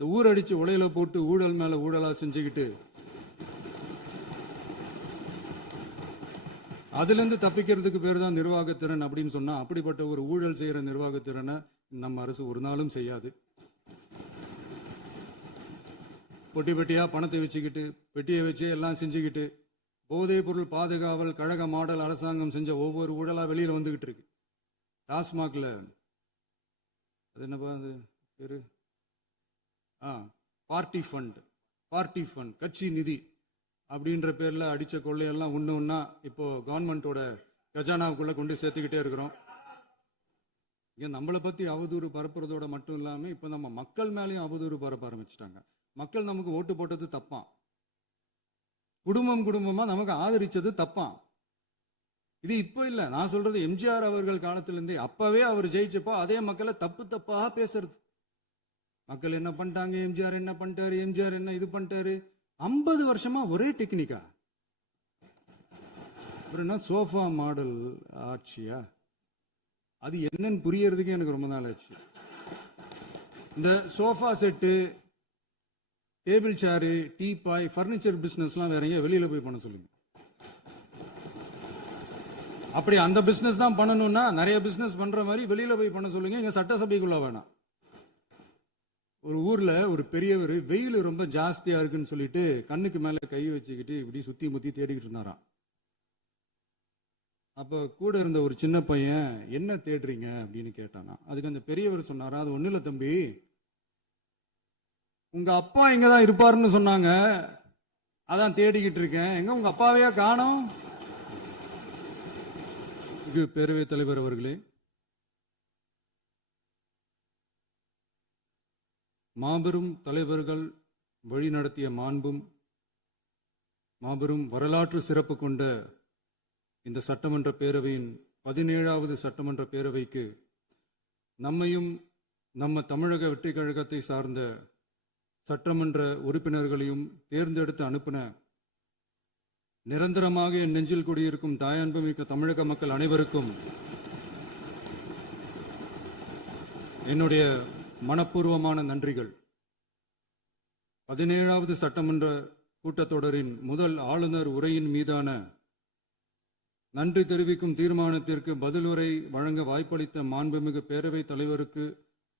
இந்த ஊரடிச்சு உலையில போட்டு ஊழல் மேல ஊழலா செஞ்சுக்கிட்டு அதுல இருந்து தப்பிக்கிறதுக்கு பேர் தான் நிர்வாகத்திறன் அப்படின்னு சொன்னா, அப்படிப்பட்ட ஒரு ஊழல் செய்யற நிர்வாகத்திறனை நம்ம அரசு ஒரு நாளும் செய்யாது. பொட்டி பெட்டியா பணத்தை வச்சுக்கிட்டு, பெட்டியை வச்சு எல்லாம் செஞ்சுக்கிட்டு, போதைப் பொருள் பாதுகாவல் கழக மாடல் அரசாங்கம் செஞ்ச ஒவ்வொரு ஊழலா வெளியில வந்துகிட்டு இருக்கு. டாஸ்மாக்ல அது என்னப்பா அது பேரு, பார்ட்டி ஃபண்ட் கட்சி நிதி அப்படின்ற பேர்ல அடிச்ச கொள்ளையெல்லாம் ஒண்ணா இப்போ கவர்மெண்டோட கஜானாவுக்குள்ள கொண்டு சேர்த்துக்கிட்டே இருக்கிறோம். இங்க நம்மளை பத்தி அவதூறு பரப்புறதோட மட்டும் இல்லாம இப்ப நம்ம மக்கள் மேலேயும் அவதூறு பரப்ப ஆரம்பிச்சுட்டாங்க. மக்கள் நமக்கு ஓட்டு போட்டது தப்பான், குடும்பமா நமக்கு ஆதரிச்சது தப்பான். இது இப்ப இல்ல, நான் சொல்றது எம்ஜிஆர் அவர்கள் காலத்திலிருந்தே. அப்பவே அவர் ஜெயிச்சப்போ அதே மக்களை தப்பா பேசுறது. மக்கள் என்ன பண்ணிட்டாங்க, எம்ஜிஆர் என்ன பண்ணிட்டாரு, எம்ஜிஆர் என்ன இது பண்ணிட்டாரு. 50 வருஷமா ஒரே டெக்னிக்கா? சோஃபா மாடல் ஆட்சியா? அது என்னன்னு புரியறதுக்கு எனக்கு ரொம்ப நாள் ஆச்சு. இந்த sofa set, table chair, teapoy, furniture பிசினஸ்லாம் வேற எங்க வெளியில போய் பண்ண சொல்லுங்க. அப்படி அந்த பிசினஸ் தான் பண்ணணும்னா நிறைய பிசினஸ் பண்ற மாதிரி வெளியில போய் பண்ண சொல்லுங்க. இங்க சட்டசபைக்குள்ள வேணாம். ஒரு ஊர்ல ஒரு பெரியவர் வெயில் ரொம்ப ஜாஸ்தியா இருக்குன்னு சொல்லிட்டு கண்ணுக்கு மேல கை வச்சுக்கிட்டு இப்படி சுத்தி முத்தி தேடிக்கிட்டு இருந்தாராம். அப்ப கூட இருந்த ஒரு சின்ன பையன், என்ன தேடுறீங்க அப்படின்னு கேட்டானா. அதுக்கு அந்த பெரியவர் சொன்னாரா, அது ஒண்ணு இல்ல தம்பி, உங்க அப்பா இங்கதான் இருப்பாருன்னு சொன்னாங்க, அதான் தேடிக்கிட்டு இருக்கேன். எங்க உங்க அப்பாவையா காணோம்? இது பேரவைத் தலைவர் அவர்களே, மாபெரும் தலைவர்கள் வழிநடத்திய மாண்பும் மாபெரும் வரலாற்று சிறப்பு கொண்ட இந்த சட்டமன்ற பேரவையின் 17வது சட்டமன்ற பேரவைக்கு நம்மையும் நம்ம தமிழக வெற்றி கழகத்தை சார்ந்த சட்டமன்ற உறுப்பினர்களையும் தேர்ந்தெடுத்து அனுப்பின நிரந்தரமாக என் நெஞ்சில் குடியிருக்கும் தாயன்புமிக்க தமிழக மக்கள் அனைவருக்கும் என்னுடைய மனப்பூர்வமான நன்றிகள். 17வது சட்டமன்ற கூட்டத்தொடரின் முதல் ஆளுநர் உரையின் மீதான நன்றி தெரிவிக்கும் தீர்மானத்திற்கு பதிலுரை வழங்க வாய்ப்பளித்த மாண்புமிகு பேரவைத் தலைவருக்கு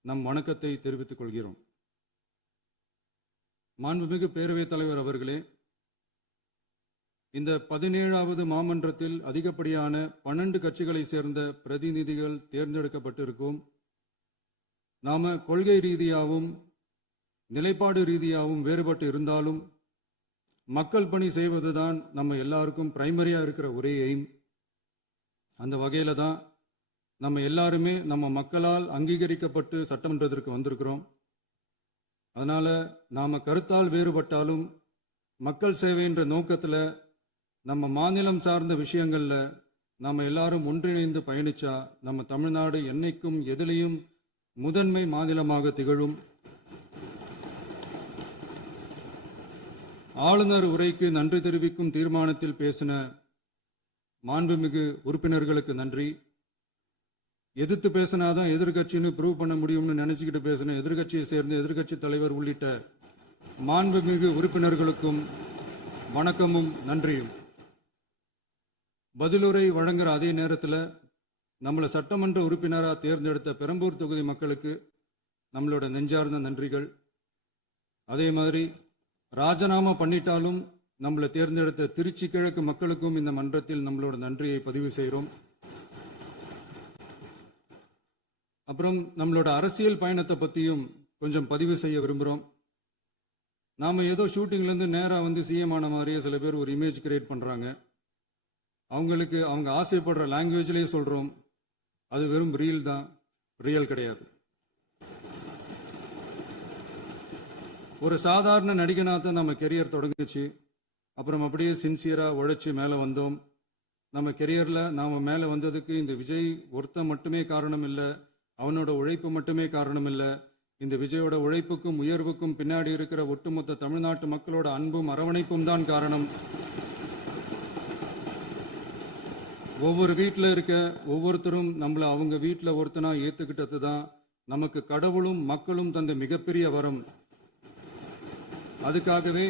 நம் வணக்கத்தை தெரிவித்துக் கொள்கிறோம். மாண்புமிகு பேரவைத் தலைவர் அவர்களே, இந்த 17வது மாமன்றத்தில் அதிகப்படியான 12 கட்சிகளை சேர்ந்த பிரதிநிதிகள் தேர்ந்தெடுக்கப்பட்டிருக்கும். நாம கொள்கை ரீதியாகவும் நிலைப்பாடு ரீதியாகவும் வேறுபட்டு இருந்தாலும் மக்கள் பணி செய்வதுதான் நம்ம எல்லாருக்கும் பிரைமரியா இருக்கிற ஒரே எய்ம். அந்த வகையில தான் நம்ம எல்லாருமே நம்ம மக்களால் அங்கீகரிக்கப்பட்டு சட்டமன்றத்திற்கு வந்திருக்கிறோம். அதனால நாம கருத்தால் வேறுபட்டாலும் மக்கள் சேவை என்ற நோக்கத்துல நம்ம மாநிலம் சார்ந்த விஷயங்கள்ல நாம எல்லாரும் ஒன்றிணைந்து பயணிச்சா நம்ம தமிழ்நாடு என்னைக்கும் எதிலையும் முதன்மை மாநிலமாக திகழும். ஆளுநர் உரைக்கு நன்றி தெரிவிக்கும் தீர்மானத்தில் பேசின மாண்புமிகு உறுப்பினர்களுக்கு நன்றி. எதிர்த்து பேசினாதான் எதிர்கட்சின்னு ப்ரூவ் பண்ண முடியும்னு நினைச்சுக்கிட்டு பேசின எதிர்கட்சியை சேர்ந்த எதிர்கட்சி தலைவர் உள்ளிட்ட மாண்புமிகு உறுப்பினர்களுக்கும் வணக்கமும் நன்றியும். பதிலுரை வழங்குற அதே நேரத்தில் நம்மளை சட்டமன்ற உறுப்பினராக தேர்ந்தெடுத்த பெரம்பூர் தொகுதி மக்களுக்கு நம்மளோட நெஞ்சார்ந்த நன்றிகள். அதே மாதிரி ராஜினாமா பண்ணிட்டாலும் நம்மளை தேர்ந்தெடுத்த திருச்சி கிழக்கு மக்களுக்கும் இந்த மன்றத்தில் நம்மளோட நன்றியை பதிவு செய்கிறோம். அப்புறம் நம்மளோட அரசியல் பயணத்தை பற்றியும் கொஞ்சம் பதிவு செய்ய விரும்புகிறோம். நாம் ஏதோ ஷூட்டிங்லேருந்து நேராக வந்து சிஎம் ஆன மாதிரியே சில பேர் ஒரு இமேஜ் கிரியேட் பண்ணுறாங்க. அவங்களுக்கு அவங்க ஆசைப்படுற லாங்குவேஜ்லேயே சொல்கிறோம், அது வெறும் ரீல் தான், ரியல் கிடையாது. ஒரு சாதாரண நடிகனாக நம்ம கெரியர் தொடங்குச்சு. அப்புறம் அப்படியே சின்சியராக உழைச்சி மேலே வந்தோம். நம்ம கெரியரில் நாம் மேலே வந்ததுக்கு இந்த விஜய் ஒருத்தன் மட்டுமே காரணம் இல்லை, அவனோட உழைப்பு மட்டுமே காரணம் இல்லை. இந்த விஜயோட உழைப்புக்கும் உயர்வுக்கும் பின்னாடி இருக்கிற ஒட்டுமொத்த தமிழ்நாட்டு மக்களோட அன்பும் அரவணைப்பும் தான் காரணம். ஒவ்வொரு வீட்டில் இருக்க ஒவ்வொருத்தரும் நம்மளை அவங்க வீட்டில் ஒருத்தனா ஏற்றுக்கிட்டது தான் நமக்கு கடவுளும் மக்களும் தந்த மிகப்பெரிய வரம். அதுக்காகவே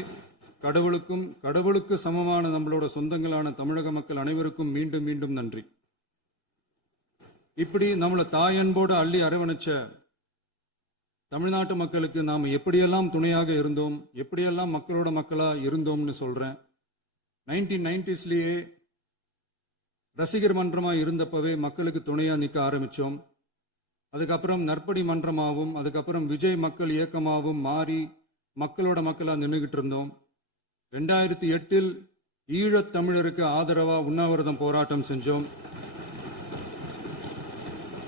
கடவுளுக்கு சமமான நம்மளோட சொந்தங்களான தமிழக மக்கள் அனைவருக்கும் மீண்டும் மீண்டும் நன்றி. இப்படி நம்மளை தாயன்போடு அள்ளி அரவணைச்ச தமிழ்நாட்டு மக்களுக்கு நாம் எப்படியெல்லாம் துணையாக இருந்தோம், எப்படியெல்லாம் மக்களோட மக்களா இருந்தோம்னு சொல்றேன். 1990ஸ்லயே ரசிகர் மன்றமா இருந்தப்பவே மக்களுக்கு துணையா நிற்க ஆரம்பிச்சோம். அதுக்கப்புறம் நற்படி மன்றமாகவும் அதுக்கப்புறம் விஜய் மக்கள் இயக்கமாகவும் மாறி மக்களோட மக்களா நின்றுகிட்டு இருந்தோம். 2008 ஈழத் தமிழருக்கு ஆதரவா உண்ணாவிரதம் போராட்டம் செஞ்சோம்.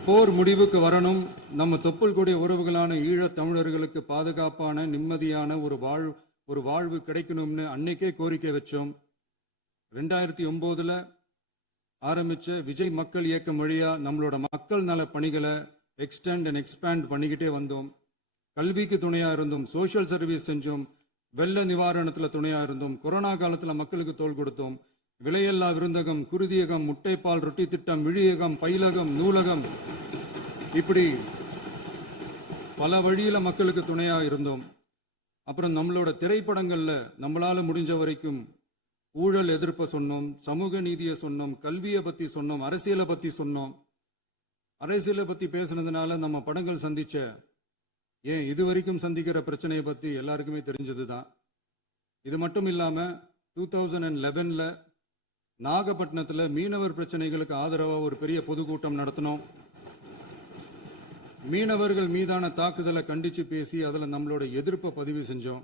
போர் முடிவுக்கு வரணும், நம்ம தொப்புள் கூடிய உறவுகளான ஈழத் தமிழர்களுக்கு பாதுகாப்பான நிம்மதியான ஒரு வாழ்வு கிடைக்கணும்னு அன்னைக்கே கோரிக்கை வச்சோம். 2009 ஆரம்பிச்ச விஜய் மக்கள் இயக்கம் வழியா நம்மளோட மக்கள் நல பணிகளை எக்ஸ்டெண்ட் அண்ட் எக்ஸ்பேண்ட் பண்ணிக்கிட்டே வந்தோம். கல்விக்கு துணையா இருந்தோம், சோஷியல் சர்வீஸ் செஞ்சோம், வெள்ள நிவாரணத்துல துணையா இருந்தோம், கொரோனா காலத்துல மக்களுக்கு தோள் கொடுத்தோம். விலையில்லா விருந்தகம், குருதியகம், முட்டைப்பால் ரொட்டி திட்டம், விழியகம், பயிலகம், நூலகம், இப்படி பல வழியில மக்களுக்கு துணையா இருந்தோம். அப்புறம் நம்மளோட திரைப்படங்கள்ல நம்மளால முடிஞ்ச வரைக்கும் ஊழல் எதிர்ப்பை சொன்னோம், சமூக நீதியை சொன்னோம், கல்வியை பத்தி சொன்னோம், அரசியலை பத்தி சொன்னோம். அரசியலை பத்தி பேசுனதுனால நம்ம படங்கள் சந்திச்ச இது வரைக்கும் சந்திக்கிற பிரச்சனையை பத்தி எல்லாருக்குமே தெரிஞ்சதுதான். இது மட்டும் இல்லாம 2011 நாகப்பட்டினத்துல மீனவர் பிரச்சனைகளுக்கு ஆதரவா ஒரு பெரிய பொதுக்கூட்டம் நடத்தினோம். மீனவர்கள் மீதான தாக்குதலை கண்டிச்சு பேசி அதுல நம்மளோட எதிர்ப்பை பதிவு செஞ்சோம்.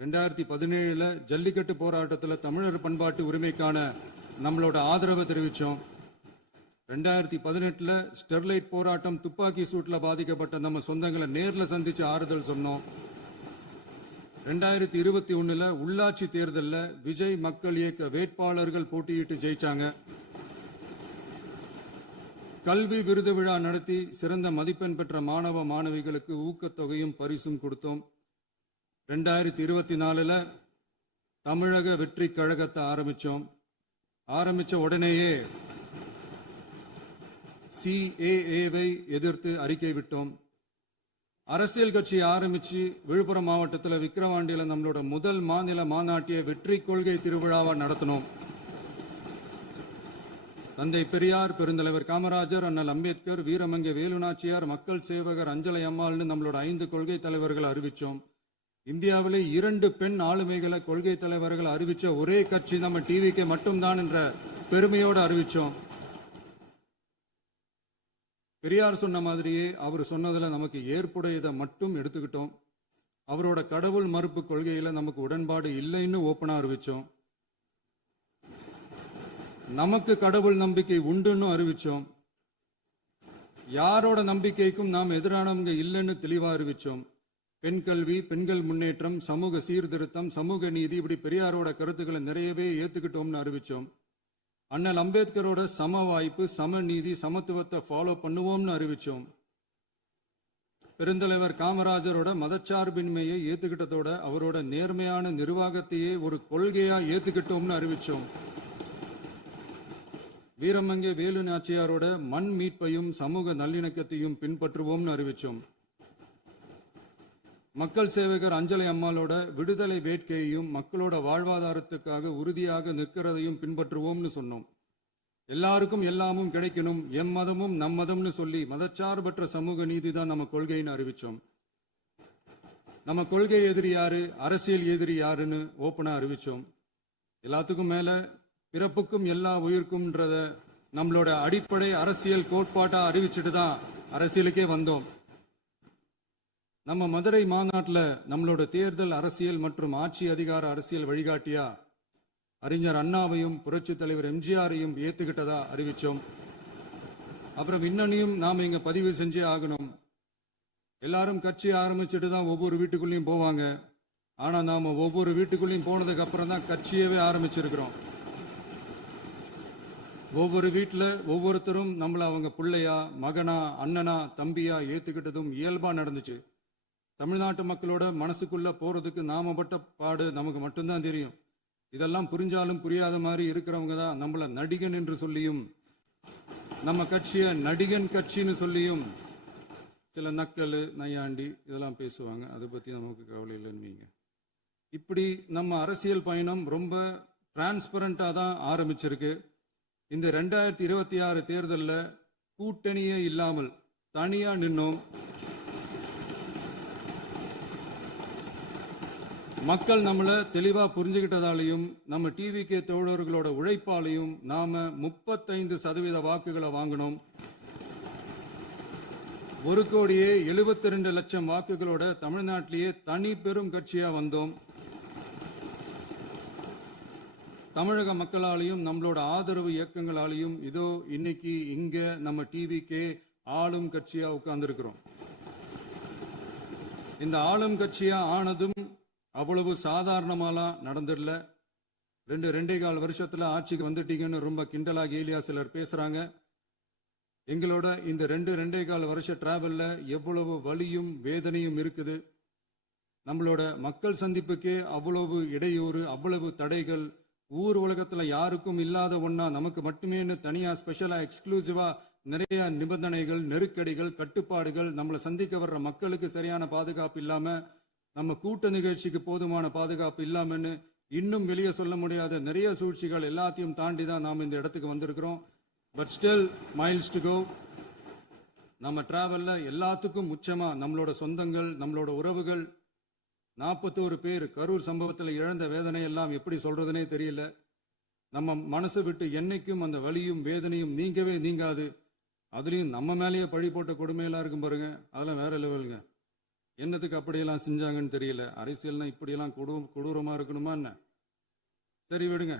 2017 ஜல்லிக்கட்டு போராட்டத்தில் தமிழர் பண்பாட்டு உரிமைக்கான நம்மளோட ஆதரவை தெரிவிச்சோம். 2018 ஸ்டெர்லைட் போராட்டம், துப்பாக்கி சூட்ல பாதிக்கப்பட்ட நம்ம சொந்தங்களை நேர்ல சந்திச்சு ஆறுதல் சொன்னோம். 2021 உள்ளாட்சி தேர்தலில் விஜய் மக்கள் இயக்க வேட்பாளர்கள் போட்டியிட்டு ஜெயிச்சாங்க. கல்வி விருது விழா நடத்தி சிறந்த மதிப்பெண் பெற்ற மாணவ மாணவிகளுக்கு ஊக்கத்தொகையும் பரிசும் கொடுத்தோம். 2024 தமிழக வெற்றி கழகத்தை ஆரம்பிச்ச உடனேயே CAA-வை எதிர்த்து அறிக்கை விட்டோம். அரசியல் கட்சி ஆரம்பிச்சு விழுப்புரம் மாவட்டத்தில் விக்கிரவாண்டியில நம்மளோட முதல் மாநில மாநாட்டிய வெற்றி கொள்கை திருவிழாவை நடத்தினோம். தந்தை பெரியார், பெருந்தலைவர் காமராஜர், அண்ணல் அம்பேத்கர், வீரமங்கை வேலுநாச்சியார், மக்கள் சேவகர் அஞ்சலை அம்மாள்னு நம்மளோட 5 கொள்கை தலைவர்களை அறிவிச்சோம். இந்தியாவிலே 2 பெண் ஆளுமைகளை கொள்கை தலைவர்கள் அறிவிச்ச ஒரே கட்சி நம்ம டிவிக்கு மட்டும்தான் என்ற பெருமையோடு அறிவிச்சோம். பெரியார் சொன்ன மாதிரியே அவர் சொன்னதுல நமக்கு ஏற்புடையதை மட்டும் எடுத்துக்கிட்டோம். அவரோட கடவுள் மறுப்பு கொள்கையில நமக்கு உடன்பாடு இல்லைன்னு ஓப்பனா அறிவிச்சோம். நமக்கு கடவுள் நம்பிக்கை உண்டுன்னு அறிவிச்சோம். யாரோட நம்பிக்கைக்கும் நாம் எதிரானவங்க இல்லைன்னு தெளிவா அறிவிச்சோம். பெண் கல்வி, பெண்கள் முன்னேற்றம், சமூக சீர்திருத்தம், சமூக நீதி, இப்படி பெரியாரோட கருத்துக்களை நிறையவே ஏத்துக்கிட்டோம்னு அறிவிச்சோம். அண்ணல் அம்பேத்கரோட சம வாய்ப்பு, சம நீதி, சமத்துவத்தை ஃபாலோ பண்ணுவோம்னு அறிவிச்சோம். பெருந்தலைவர் காமராஜரோட மதச்சார்பின்மையை ஏத்துக்கிட்டதோட அவரோட நேர்மையான நிர்வாகத்தையே ஒரு கொள்கையா ஏத்துக்கிட்டோம்னு அறிவிச்சோம். வீரமங்கை வேலு நாச்சியாரோட மண் மீட்பையும் சமூக நல்லிணக்கத்தையும் பின்பற்றுவோம்னு அறிவிச்சோம். மக்கள் சேவகர் அஞ்சலை அம்மாளோட விடுதலை வேட்கையையும் மக்களோட வாழ்வாதாரத்துக்காக உறுதியாக நிற்கிறதையும் பின்பற்றுவோம்னு சொன்னோம். எல்லாருக்கும் எல்லாமும் கிடைக்கணும், மதமும் நம் மதம்னு சொல்லி மதச்சார்பற்ற சமூக நீதி தான் நம்ம கொள்கைன்னு அறிவிச்சோம். நம்ம கொள்கை எதிரி யாரு, அரசியல் எதிரி யாருன்னு ஓப்பனா அறிவிச்சோம். எல்லாத்துக்கும் மேல பிறப்புக்கும் எல்லா உயிருக்கும்ன்றத நம்மளோட அடிப்படை அரசியல் கோட்பாட்டா அறிவிச்சுட்டு தான் அரசியலுக்கே வந்தோம். நம்ம மதுரை மாநாட்டில் நம்மளோட தேர்தல் அரசியல் மற்றும் ஆட்சி அதிகார அரசியல் வழிகாட்டியா அறிஞர் அண்ணாவையும் புரட்சி தலைவர் எம்ஜிஆரையும் ஏத்துக்கிட்டதா அறிவிச்சோம். அப்புறம் இன்னனையும் நாம இங்க பதிவு செஞ்சே ஆகணும். எல்லாரும் கட்சி ஆரம்பிச்சுட்டு தான் ஒவ்வொரு வீட்டுக்குள்ளேயும் போவாங்க. ஆனா நாம ஒவ்வொரு வீட்டுக்குள்ளேயும் போனதுக்கு அப்புறம் தான் கட்சியவே ஆரம்பிச்சிருக்கிறோம். ஒவ்வொரு வீட்டில் ஒவ்வொருத்தரும் நம்மள அவங்க பிள்ளையா, மகனா, அண்ணனா, தம்பியா ஏத்துக்கிட்டதும் இயல்பா நடந்துச்சு. தமிழ்நாட்டு மக்களோட மனசுக்குள்ள போறதுக்கு நாம பட்ட பாடு நமக்கு மட்டும்தான் தெரியும். இதெல்லாம் புரிஞ்சாலும் புரியாத மாதிரி இருக்கிறவங்க தான் நம்மள நடிகன் என்று சொல்லியும் நம்ம கட்சியை நடிகன் கட்சின்னு சொல்லியும் சில நக்கல், நையாண்டி இதெல்லாம் பேசுவாங்க. அதை பத்தி நமக்கு கவலை இல்லைன்னு. இப்படி நம்ம அரசியல் பயணம் ரொம்ப டிரான்ஸ்பரண்டா தான் ஆரம்பிச்சிருக்கு. இந்த 2026 தேர்தலில் கூட்டணியே இல்லாமல் தனியா நின்னோம். மக்கள் நம்மளை தெளிவா புரிஞ்சுக்கிட்டதாலையும் நம்ம டிவிகே தோழர்களோட உழைப்பாலையும் நாம 35% வாக்குகளை வாங்கினோம். 1,72,00,000 வாக்குகளோட தமிழ்நாட்டிலேயே தனி பெரும் கட்சியா வந்தோம். தமிழக மக்களாலையும் நம்மளோட ஆதரவு இயக்கங்களாலையும் இதோ இன்னைக்கு இங்க நம்ம டிவிகே ஆளும் கட்சியா உட்கார்ந்துருக்கிறோம். இந்த ஆளும் கட்சியா ஆனதும் அவ்வளவு சாதாரணமாலாம் நடந்துடல. 2.25 வருஷத்துல ஆட்சிக்கு வந்துட்டீங்கன்னு ரொம்ப கிண்டலா கேலியா சிலர் பேசுறாங்க. எங்களோட இந்த 2.25 வருஷ டிராவல்ல எவ்வளவு வலியும் வேதனையும் இருக்குது. நம்மளோட மக்கள் சந்திப்புக்கே அவ்வளவு இடையூறு, அவ்வளவு தடைகள், ஊர் உலகத்துல யாருக்கும் இல்லாத ஒன்னா நமக்கு மட்டுமே தனியா ஸ்பெஷலா எக்ஸ்க்ளூசிவா நிறைய நிபந்தனைகள், நெருக்கடிகள், கட்டுப்பாடுகள், நம்மளை சந்திக்க வர்ற மக்களுக்கு சரியான பாதுகாப்பு இல்லாம, நம்ம கூட்ட நிகழ்ச்சிக்கு போதுமான பாதுகாப்பு இல்லாமன்னு இன்னும் வெளியே சொல்ல முடியாத நிறைய சூழ்ச்சிகள் எல்லாத்தையும் தாண்டி தான் நாம் இந்த இடத்துக்கு வந்திருக்கிறோம். But still miles to go. நம்ம டிராவல்ல எல்லாத்துக்கும் உச்சமா நம்மளோட சொந்தங்கள், நம்மளோட உறவுகள், 41 பேர் கரூர் சம்பவத்தில் இழந்த வேதனை எல்லாம் எப்படி சொல்றதுனே தெரியல. நம்ம மனசு விட்டு என்னைக்கும் அந்த வலியும் வேதனையும் நீங்கவே நீங்காது. அதுலயும் நம்ம மேலேயே பழி போட்ட கொடுமையெல்லாம் இருக்கும் பாருங்க, அதெல்லாம் வேற லெவலுங்க. என்னத்துக்கு அப்படியெல்லாம் செஞ்சாங்கன்னு தெரியல. அரசியல்னா இப்படியெல்லாம் கொடூரமா இருக்கணுமா என்ன? சரி விடுங்க.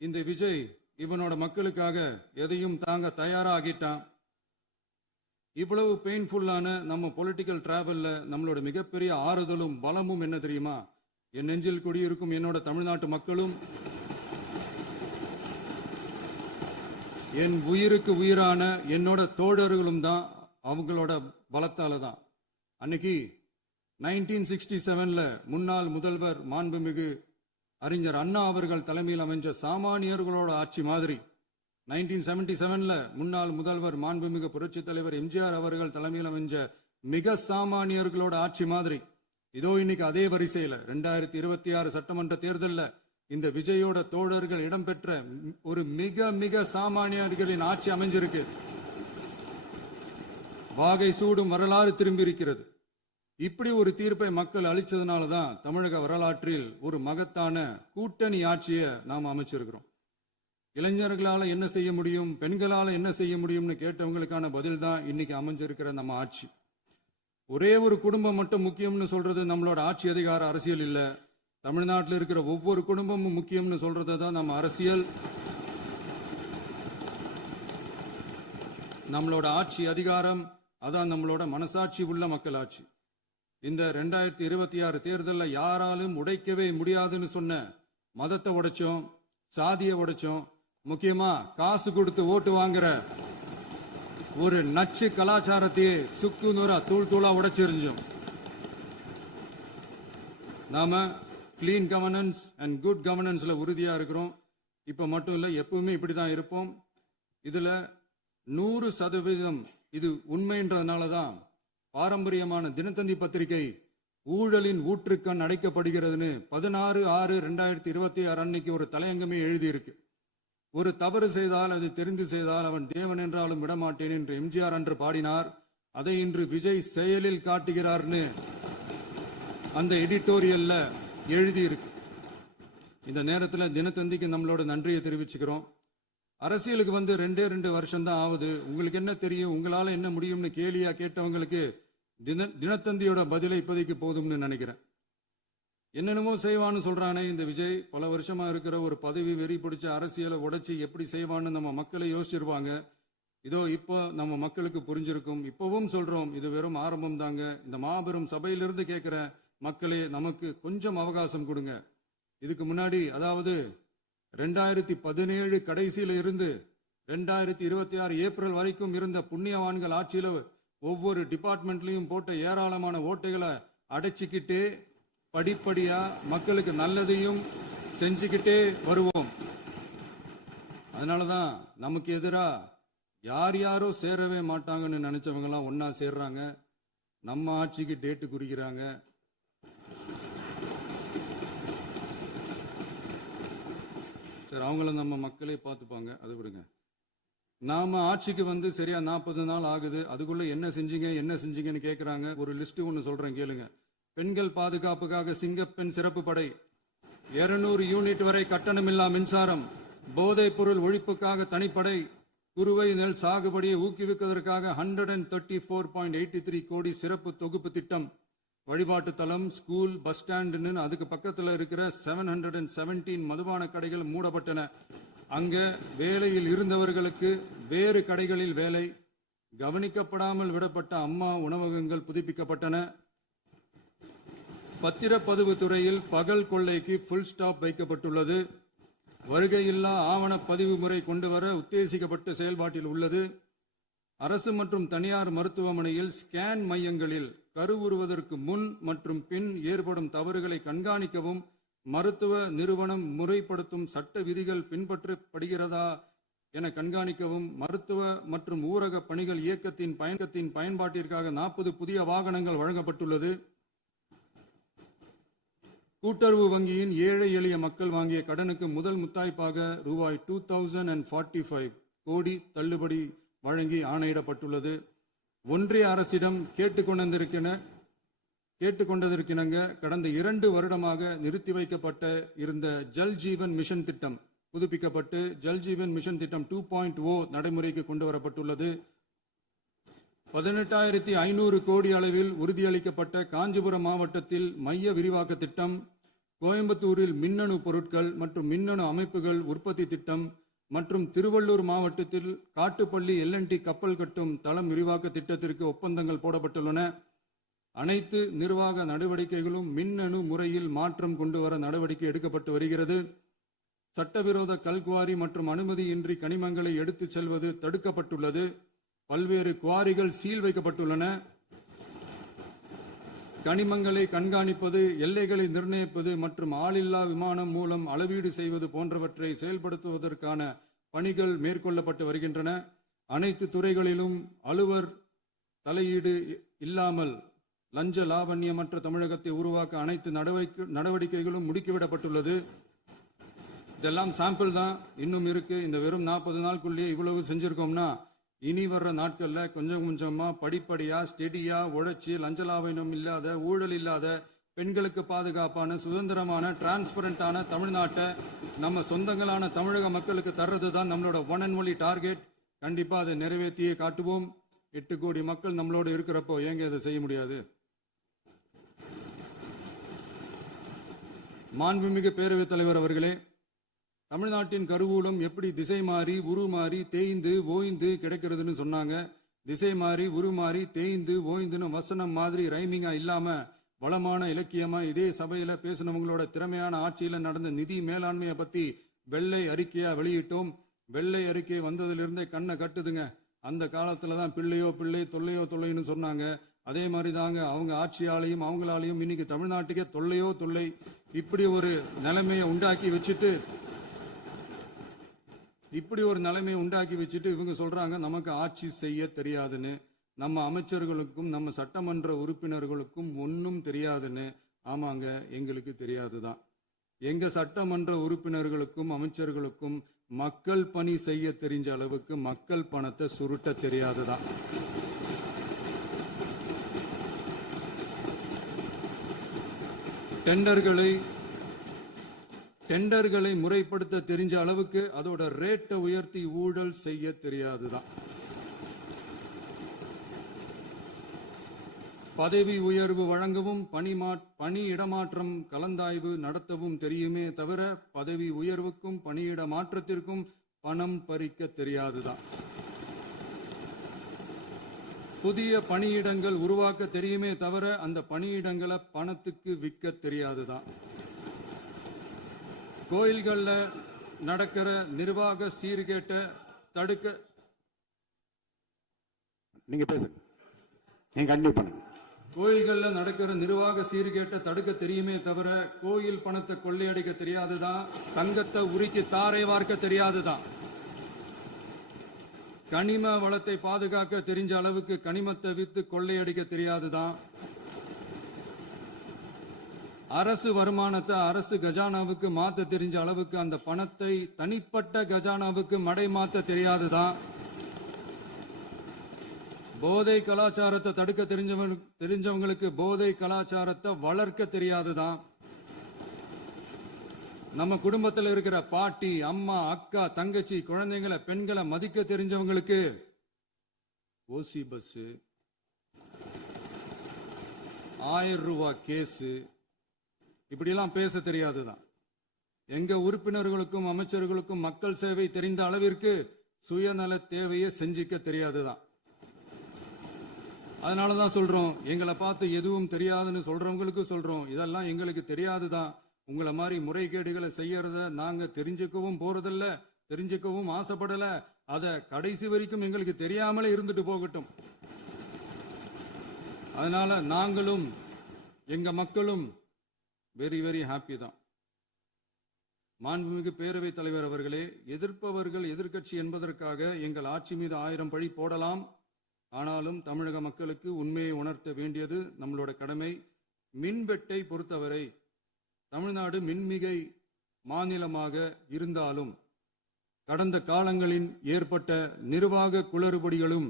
இந்த விஜய் இவனோட மக்களுக்காக எதையும் தாங்க தயாராகிட்டான். இவ்வளவு பெயின்ஃபுல்லான நம்ம பொலிட்டிக்கல் டிராவல்ல நம்மளோட மிகப்பெரிய ஆறுதலும் பலமும் என்ன தெரியுமா? என் நெஞ்சில் குடியிருக்கும் என்னோட தமிழ்நாட்டு மக்களும், என் உயிருக்கு உயிரான என்னோட தோழர்களும் தான். அவங்களோட பலத்தால தான். அன்னைக்கு 1967 முன்னாள் முதல்வர் மாண்புமிகு அறிஞர் அண்ணா அவர்கள் தலைமையில் அமைஞ்ச சாமானியர்களோட ஆட்சி மாதிரி, 1977 முன்னாள் முதல்வர் மாண்புமிகு புரட்சி தலைவர் எம்ஜிஆர் அவர்கள் தலைமையில் அமைஞ்ச மிக சாமானியர்களோட ஆட்சி மாதிரி, இதோ இன்னைக்கு அதே வரிசையில 2026 சட்டமன்ற தேர்தலில் இந்த விஜயோட தோழர்கள் இடம்பெற்ற ஒரு மிக மிக சாமானியர்களின் ஆட்சி அமைஞ்சிருக்கு. வாகை சூடும் வரலாறு திரும்பி இருக்கிறது. இப்படி ஒரு தீர்ப்பை மக்கள் அளிச்சதுனால தான் தமிழக வரலாற்றில் ஒரு மகத்தான கூட்டணி ஆட்சியை நாம் அமைச்சிருக்கிறோம். இளைஞர்களால என்ன செய்ய முடியும், பெண்களால என்ன செய்ய முடியும்னு கேட்டவங்களுக்கான பதில் தான் இன்னைக்கு அமைஞ்சிருக்கிற நம்ம ஆட்சி. ஒரே ஒரு குடும்பம் மட்டும் முக்கியம்னு சொல்றது நம்மளோட ஆட்சி அதிகார அரசியல் இல்ல. தமிழ்நாட்டில் இருக்கிற ஒவ்வொரு குடும்பமும் முக்கியம்னு சொல்றது தான் நம்ம அரசியல். நம்மளோட ஆட்சி அதிகாரம் அதான் நம்மளோட மனசாட்சி உள்ள மக்கள் ஆட்சி. இந்த 2026 தேர்தலில் யாராலும் உடைக்கவே முடியாதுன்னு சொன்ன மதத்தை உடைச்சோம், சாதியை உடைச்சோம், முக்கியமா காசு கொடுத்து ஓட்டு வாங்குற ஒரு நச்சு கலாச்சாரத்தையே சுக்கு நூறா தூள் தூளா உடைச்சிருந்தோம். நாம கிளீன் கவர்னன்ஸ் அண்ட் குட் கவர்னன்ஸ்ல உறுதியா இருக்கிறோம். இப்ப மட்டும் இல்ல, எப்பவுமே இப்படிதான் இருப்போம். இதுல 100% இது உண்மைன்றதுனால தான் பாரம்பரியமான தினத்தந்தி பத்திரிகை ஊழலின் ஊற்றுக்கண் அடைக்கப்படுகிறதுன்னு 16/6/2026 அன்னைக்கு ஒரு தலையங்கமே எழுதியிருக்கு. ஒரு தவறு செய்தால், அது தெரிந்து செய்தால் அவன் தேவன் என்றாலும் விடமாட்டேன் என்று எம்ஜிஆர் அன்று பாடினார். அதை இன்று விஜய் செயலில் காட்டுகிறார்னு அந்த எடிட்டோரியல்ல எழுதியிருக்கு. இந்த நேரத்தில் தினத்தந்திக்கு நம்மளோட நன்றியை தெரிவிச்சுக்கிறோம். அரசியலுக்கு வந்து 2 வருஷம் தான் ஆகுது. உங்களுக்கு என்ன தெரியும், உங்களால என்ன முடியும்னு கேலியா கேட்டவங்களுக்கு தினத்தந்தியோட பதிலை இப்போதைக்கு போதும்னு நினைக்கிறேன். என்னென்னமோ செய்வான்னு சொல்றானே இந்த விஜய், பல வருஷமா இருக்கிற ஒரு பதவி வெறி பிடிச்ச அரசியலை உடைச்சி எப்படி செய்வான்னு நம்ம மக்களை யோசிச்சிருவாங்க. இதோ இப்போ நம்ம மக்களுக்கு புரிஞ்சிருக்கும். இப்பவும் சொல்றோம், இது வெறும் ஆரம்பம் தாங்க. இந்த மாபெரும் சபையிலிருந்து கேட்கிற மக்களே, நமக்கு கொஞ்சம் அவகாசம் கொடுங்க. இதுக்கு முன்னாடி, அதாவது 2017 கடைசியில இருந்து 2026 ஏப்ரல் வரைக்கும் இருந்த புண்ணியவான்கள் ஆட்சியில ஒவ்வொரு டிபார்ட்மெண்ட்லயும் போட்ட ஏராளமான ஓட்டைகளை அடைச்சிக்கிட்டே படிப்படியா மக்களுக்கு நல்லதையும் செஞ்சுக்கிட்டே வருவோம். அதனாலதான் நமக்கு எதிரா யார் யாரோ சேரவே மாட்டாங்கன்னு நினைச்சவங்க எல்லாம் ஒன்னா சேர்றாங்க. நம்ம ஆட்சிக்கு டேட்டு குறிக்கிறாங்க. சரி, அவங்கள நம்ம மக்களே பார்த்துப்பாங்க, அதை விடுங்க. நாம ஆட்சிக்கு வந்து சரியா 40 நாள் ஆகுது. அதுக்குள்ள என்ன செஞ்சீங்கன்னு கேட்கறாங்க. ஒரு லிஸ்ட் ஒன்று சொல்றேன் கேளுங்க. பெண்கள் பாதுகாப்புக்காக சிங்கப்பெண் சிறப்பு படை, 200 யூனிட் வரை கட்டணமில்லா மின்சாரம், போதைப் பொருள் ஒழிப்புக்காக தனிப்படை, குறுவை நெல் சாகுபடியை ஊக்குவிப்பதற்காக 134.83 கோடி சிறப்பு தொகுப்பு திட்டம், வழிபாட்டு தலம், ஸ்கூல், பஸ் ஸ்டாண்டுன்னு அதுக்கு பக்கத்தில் இருக்கிற 717 மதுபான கடைகள் மூடப்பட்டன. அங்க வேலையில் இருந்தவர்களுக்கு வேறு கடைகளில் வேலை, கவனிக்கப்படாமல் விடப்பட்ட அம்மா உணவகங்கள் புதுப்பிக்கப்பட்டன. பத்திரப்பதிவு துறையில் பகல் கொள்ளைக்கு ஃபுல் ஸ்டாப் வைக்கப்பட்டுள்ளது. வருகையில்லா ஆவண பதிவு முறை கொண்டுவர உத்தேசிக்கப்பட்ட செயல்பாட்டில் உள்ளது. அரசு மற்றும் தனியார் மருத்துவமனையில் ஸ்கேன் மையங்களில் கருவுறுவதற்கு முன் மற்றும் பின் ஏற்படும் தவறுகளை கண்காணிக்கவும், மருத்துவ நிறுவனம் முறைப்படுத்தும் சட்ட விதிகள் பின்பற்றப்படுகிறதா என கண்காணிக்கவும், மருத்துவ மற்றும் ஊரக பணிகள் இயக்கத்தின் பயன்பாட்டிற்காக 40 புதிய வாகனங்கள் வழங்கப்பட்டுள்ளது. கூட்டுறவு வங்கியின் ஏழை எளிய மக்கள் வாங்கிய கடனுக்கு முதல் முத்தாய்ப்பாக ரூபாய் 2045 கோடி தள்ளுபடி வழங்கி ஆணையிடப்பட்டுள்ளது. ஒன்றிய அரசிடம் கேட்டுக்கொண்டதற்கிணங்க கடந்த 2 வருடமாக நிறுத்தி வைக்கப்பட்ட இருந்த ஜல் ஜீவன் மிஷன் திட்டம் புதுப்பிக்கப்பட்டு ஜல் ஜீவன் மிஷன் திட்டம் 2.0 நடைமுறைக்கு கொண்டு வரப்பட்டுள்ளது. 18,500 கோடி அளவில் உறுதியளிக்கப்பட்ட காஞ்சிபுரம் மாவட்டத்தில் மைய விரிவாக்க திட்டம், கோயம்புத்தூரில் மின்னணு பொருட்கள் மற்றும் மின்னணு அமைப்புகள் உற்பத்தி திட்டம் மற்றும் திருவள்ளூர் மாவட்டத்தில் காட்டுப்பள்ளி LNT கப்பல் கட்டும் தளம் விரிவாக்க திட்டத்திற்கு ஒப்பந்தங்கள் போடப்பட்டுள்ளன. அனைத்து நிர்வாக நடவடிக்கைகளும் மின்னணு முறையில் மாற்றம் கொண்டு வர நடவடிக்கை எடுக்கப்பட்டு வருகிறது. சட்டவிரோத கல்குவாரி மற்றும் அனுமதியின்றி கனிமங்களை எடுத்துச் செல்வது தடுக்கப்பட்டுள்ளது. பல்வேறு குவாரிகள் சீல் வைக்கப்பட்டுள்ளன. கனிமங்களை கண்காணிப்பது, எல்லைகளை நிர்ணயிப்பது மற்றும் ஆளில்லா விமானம் மூலம் அளவீடு செய்வது போன்றவற்றை செயல்படுத்துவதற்கான பணிகள் மேற்கொள்ளப்பட்டு வருகின்றன. அனைத்து துறைகளிலும் அலுவலர் தலையீடு இல்லாமல் லஞ்ச லாவண்யமற்ற தமிழகத்தை உருவாக்க அனைத்து நடவடிக்கைகளும் முடுக்கிவிடப்பட்டுள்ளது. இதெல்லாம் சாம்பிள் தான், இன்னும் இருக்கு. இந்த வெறும் 40 நாளுக்குள்ளேயே இவ்வளவு செஞ்சிருக்கோம்னா இனி வர்ற நாட்கள்ல கொஞ்சம் கொஞ்சமா படிப்படியா ஸ்டெடியா உழைச்சி லஞ்ச லாவண்யம் இல்லாத, ஊழல் இல்லாத, பெண்களுக்கு பாதுகாப்பான, சுதந்திரமான, டிரான்ஸ்பரண்டான தமிழ்நாட்டை நம்ம சொந்தங்களான தமிழக மக்களுக்கு தர்றது தான் நம்மளோட ஒன் அண்ட் ஒன்லி டார்கெட். கண்டிப்பா அதை நிறைவேற்றியே காட்டுவோம். 8 கோடி மக்கள் நம்மளோட இருக்கிறப்போ ஏங்க இதை செய்ய முடியாது? மாண்புமிகு பேரவைத் தலைவர் அவர்களே, தமிழ்நாட்டின் கருவூலம் எப்படி திசை மாறி உருமாறி தேய்ந்து ஓய்ந்து கிடைக்கிறதுன்னு சொன்னாங்க. திசை மாறி உருமாறி தேய்ந்து ஓய்ந்துன்னு வசனம் மாதிரி ரைமிங்கா இல்லாம வளமான இலக்கியமா இதே சபையில பேசினவங்களோட திறமையான ஆட்சியில நடந்த நிதி மேலாண்மையை பத்தி வெள்ளை அறிக்கையா வெளியிட்டோம். வெள்ளை அறிக்கை வந்ததிலிருந்தே கண்ணை கட்டுதுங்க. அந்த காலத்துல தான் பிள்ளையோ பிள்ளை தொல்லையோ தொல்லைன்னு சொன்னாங்க. அதே மாதிரி தாங்க அவங்க ஆட்சியாலையும் அவங்களாலையும் இன்னைக்கு தமிழ்நாட்டுக்கே தொல்லையோ தொல்லை. இப்படி ஒரு நிலைமையை உண்டாக்கி வச்சுட்டு இவங்க சொல்றாங்க நமக்கு ஆட்சி செய்ய தெரியாதுன்னு. நம்ம அமைச்சர்களுக்கும் நம்ம சட்டமன்ற உறுப்பினர்களுக்கும் ஒன்னும் தெரியாதுன்னு. ஆமாங்க, எங்களுக்கு தெரியாதுதான். எங்க சட்டமன்ற உறுப்பினர்களுக்கும் அமைச்சர்களுக்கும் மக்கள் பணி செய்ய தெரிஞ்ச அளவுக்கு மக்கள் பணத்தை சுருட்ட தெரியாதுதான். டெண்டர்களை முறைப்படுத்த தெரிஞ்ச அளவுக்கு அதோட ரேட்டை உயர்த்தி ஊழல் செய்ய தெரியாதுதான். பதவி உயர்வு வழங்கவும் பணி இடமாற்றம் கலந்தாய்வு நடத்தவும் தெரியுமே தவிர பதவி உயர்வுக்கும் பணியிட மாற்றத்திற்கும் பணம் பறிக்க தெரியாதுதான். புதிய பணியிடங்கள் உருவாக்க தெரியுமே தவிர அந்த பணியிடங்களை பணத்துக்கு விற்க தெரியாதுதான். கோயில்கள்ல நடக்கிற நிர்வாக சீர்கேட்டை தடுக்க நீங்க பேசுங்க, நீங்க கண்டிப்பா பண்ணுங்க. கோயில்கள்ல நடக்கிற நிர்வாக சீர்கேட்டை தடுக்க தெரியுமே தவிர கோயில் பணத்தை கொள்ளையடிக்க தெரியாதுதான். தங்கத்தை உருக்கி தாரை வார்க்க தெரியாதுதான். கனிம வளத்தை பாதுகாக்க தெரிஞ்ச அளவுக்கு கனிமத்தை வித்து கொள்ளையடிக்க தெரியாதுதான். அரசு வருமானத்தை அரசு கஜானாவுக்கு மாத்த தெரிஞ்ச அளவுக்கு அந்த பணத்தை தனிப்பட்ட கஜானாவுக்கு மடை மாத்த தெரியாதுதான். போதை கலாச்சாரத்தை தடுக்க தெரிஞ்சவங்களுக்கு போதை கலாச்சாரத்தை வளர்க்க தெரியாதுதான். நம்ம குடும்பத்தில் இருக்கிற பாட்டி, அம்மா, அக்கா, தங்கச்சி, குழந்தைங்களை, பெண்களை மதிக்க தெரிஞ்சவங்களுக்கு ஓசி பஸ், 1000 ரூபாய் கேஸ், இப்படியெல்லாம் பேச தெரியாதுதான். எங்க உறுப்பினர்களுக்கும் அமைச்சர்களுக்கும் மக்கள் சேவை தெரிந்த அளவிற்கு சுயநல தேவையை செஞ்சிக்க தெரியாதுதான். அதனாலதான் சொல்றோம், எங்களை பார்த்து எதுவும் தெரியாதுன்னு சொல்றவங்களுக்கு சொல்றோம், இதெல்லாம் எங்களுக்கு தெரியாதுதான். உங்களை மாதிரி முறைகேடுகளை செய்யறத நாங்க தெரிஞ்சுக்கவும் போறதில்ல, தெரிஞ்சுக்கவும் ஆசைப்படல. அத கடைசி வரைக்கும் எங்களுக்கு தெரியாமலே இருந்துட்டு போகட்டும். அதனால நாங்களும் எங்க மக்களும் வெரி வெரி ஹாப்பி தான். மாண்புமிகு பேரவைத் தலைவர் அவர்களே, எதிர்ப்பவர்கள் எதிர்க்கட்சி என்பதற்காக எங்கள் ஆட்சி மீது 1000 பழி போடலாம். ஆனாலும் தமிழக மக்களுக்கு உண்மையை உணர்த்த வேண்டியது நம்மளோட கடமை. மின்வெட்டை பொறுத்தவரை தமிழ்நாடு மின்மிகை மாநிலமாக இருந்தாலும் கடந்த காலங்களில் ஏற்பட்ட நிர்வாக குளறுபடிகளும்